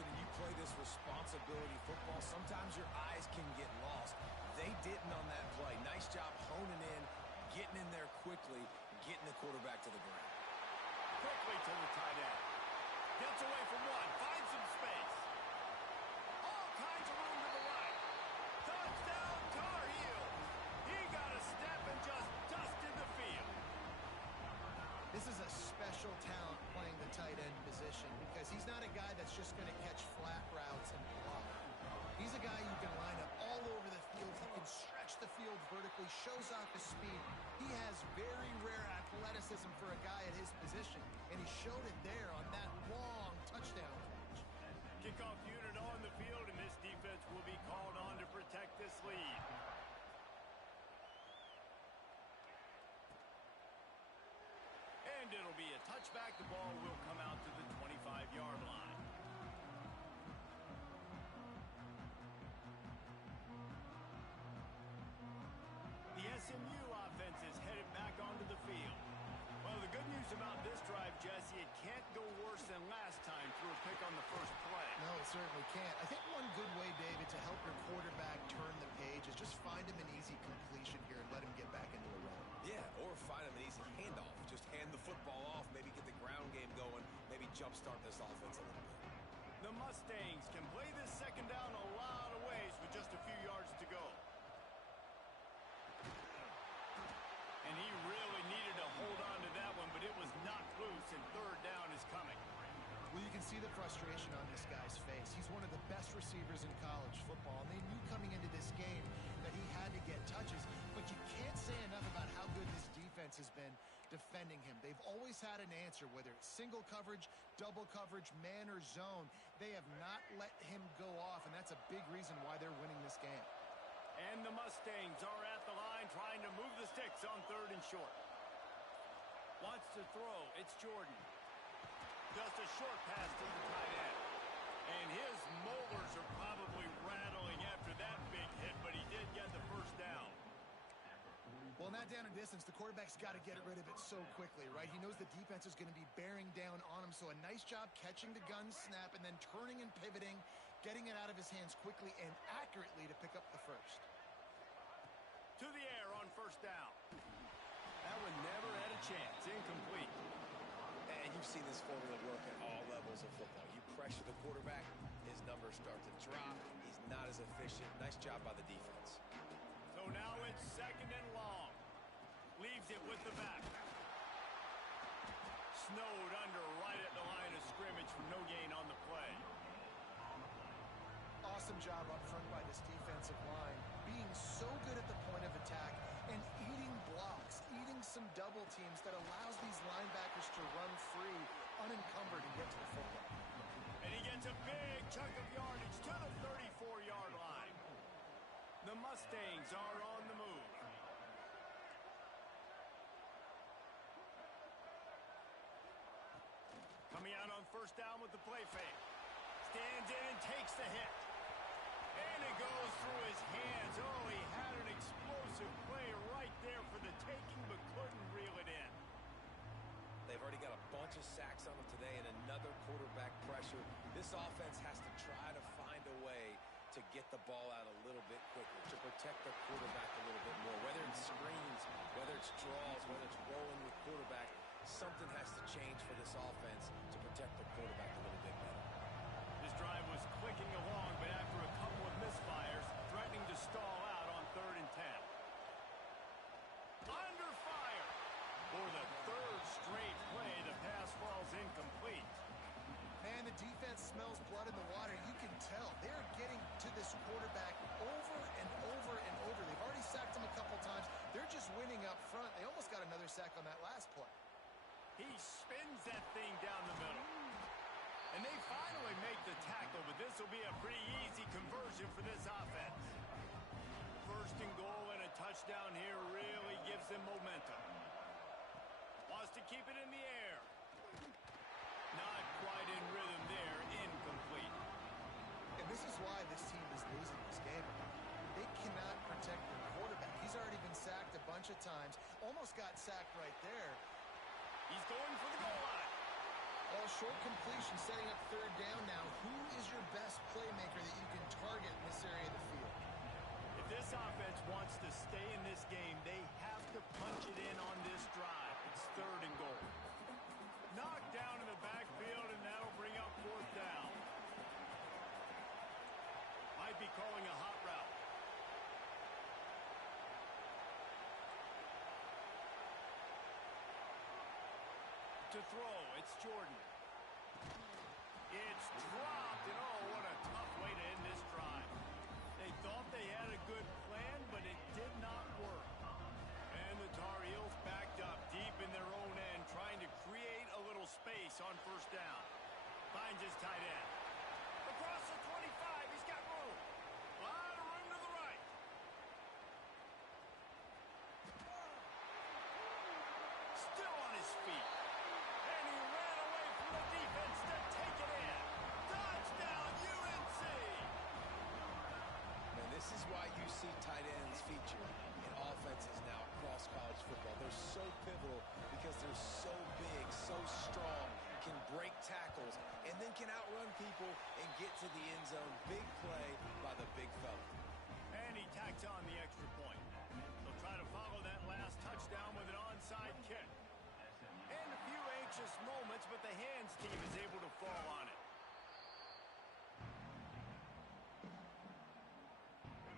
possession and you play this responsibility football, sometimes your eyes can get lost. They didn't on that play. Nice job honing in, getting in there quickly, getting the quarterback to the ground. Quickly to the tight end. Gets away from one, finds some space. All kinds of room to the right. Touchdown, Tar Heels. He got a step and just dusted the field. This is a special talent playing the tight end position because he's not a guy that's just going to catch flat routes and block. He's a guy you can line up all over the field. He can stretch the field vertically, shows off his speed. He has very rare athleticism for a guy at his position, and he showed it there on that long touchdown catch. Kickoff unit on the field, and this defense will be called on to protect this lead. And it'll be a touchback. The ball will come out to the 25-yard line. The SMU offense is headed back onto the field. Well, the good news about this drive, Jesse, it can't go worse than last time through a pick on the first play. No, it certainly can't. I think one good way, David, to help your quarterback turn the page is just find him an easy completion here and let him get back into a run. Yeah, or find him an easy handoff. Just hand the football off, maybe get the ground game going, maybe jumpstart this offense a little bit. The Mustangs can play this second down a lot of ways with just a few yards to go. And he really needed to hold on to that one, but it was knocked loose, and third down is coming. Well, you can see the frustration on this guy's face. He's one of the best receivers in college football, and they knew coming into this game that he had to get touches, but you can't say enough about how good this defense has been defending him. They've always had an answer, whether it's single coverage, double coverage, man or zone. They have not let him go off, and that's a big reason why they're winning this game. And the Mustangs are at the line trying to move the sticks on third and short. Wants to throw. It's Jordan. Just a short pass to the tight end. And his molars are probably rattling after that big hit, but he did get the first down. Well, in that down and distance, the quarterback's got to get rid of it so quickly, right? He knows the defense is going to be bearing down on him, so a nice job catching the gun snap and then turning and pivoting, getting it out of his hands quickly and accurately to pick up the first. To the air on first down. That one never had a chance. Incomplete. And you've seen this formula work at all levels of football. You pressure the quarterback, his numbers start to drop. He's not as efficient. Nice job by the defense. So now it's second and long. Leaves it with the back. Snowed under right at the line of scrimmage from no gain on the play. Awesome job up front by this defensive line, being so good at the point of attack and eating blocks, eating some double teams that allows these linebackers to run free, unencumbered, and get to the football. And he gets a big chunk of yardage to the 34-yard line. The Mustangs are on the move. Coming out on first down with the play fake. Stands in and takes the hit. And it goes through his hands. Oh, he had an explosive play right there for the taking, but couldn't reel it in. They've already got a bunch of sacks on them today and another quarterback pressure. This offense has to try to find a way to get the ball out a little bit quicker, to protect the quarterback a little bit more. Whether it's screens, whether it's draws, whether it's rolling with quarterback, something has to change for this offense to protect the quarterback a little bit better. This drive was clicking along, but after a couple of misfires, threatening to stall out on 3rd and 10. Under fire. For the third straight play, the pass falls incomplete. Man, the defense smells blood in the water. You can tell they're getting to this quarterback over and over and over. They've already sacked him a couple times. They're just winning up front. They almost got another sack on that last play. He spins that thing down the middle. And they finally make the tackle, but this will be a pretty easy conversion for this offense. First and goal and a touchdown here really gives them momentum. Wants to keep it in the air. Not quite in rhythm there. Incomplete. And this is why this team is losing this game. They cannot protect their quarterback. He's already been sacked a bunch of times. Almost got sacked right there. He's going for the goal line. Well, short completion, setting up 3rd down now. Who is your To throw, it's Jordan. It's dropped, and oh, what a tough way to end this drive. They thought they had a good plan, but it did not work. And the Tar Heels backed up deep in their own end, trying to create a little space on first down. Finds his tight end. Across the 25, he's got room. A lot of room to the right. Still on his feet. And he ran away from the defense to take it in. Touchdown, UNC! And this is why you see tight ends featured in offenses now across college football. They're so pivotal because they're so big, so strong, can break tackles, and then can outrun people and get to the end zone. Big play by the big fella. And he tacks on the extra point. They'll try to follow that last touchdown with an onside kick. And a few anxious moments, but the hands team is able to fall on it.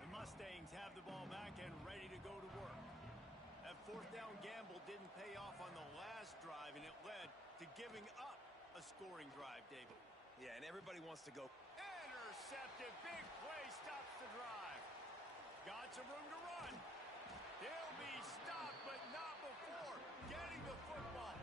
The Mustangs have the ball back and ready to go to work. That fourth down gamble didn't pay off on the last drive, and it led to giving up a scoring drive, David. Yeah, and everybody wants to go. Intercepted. Big play stops the drive. Got some room to run. He'll be stopped, but not before getting the football.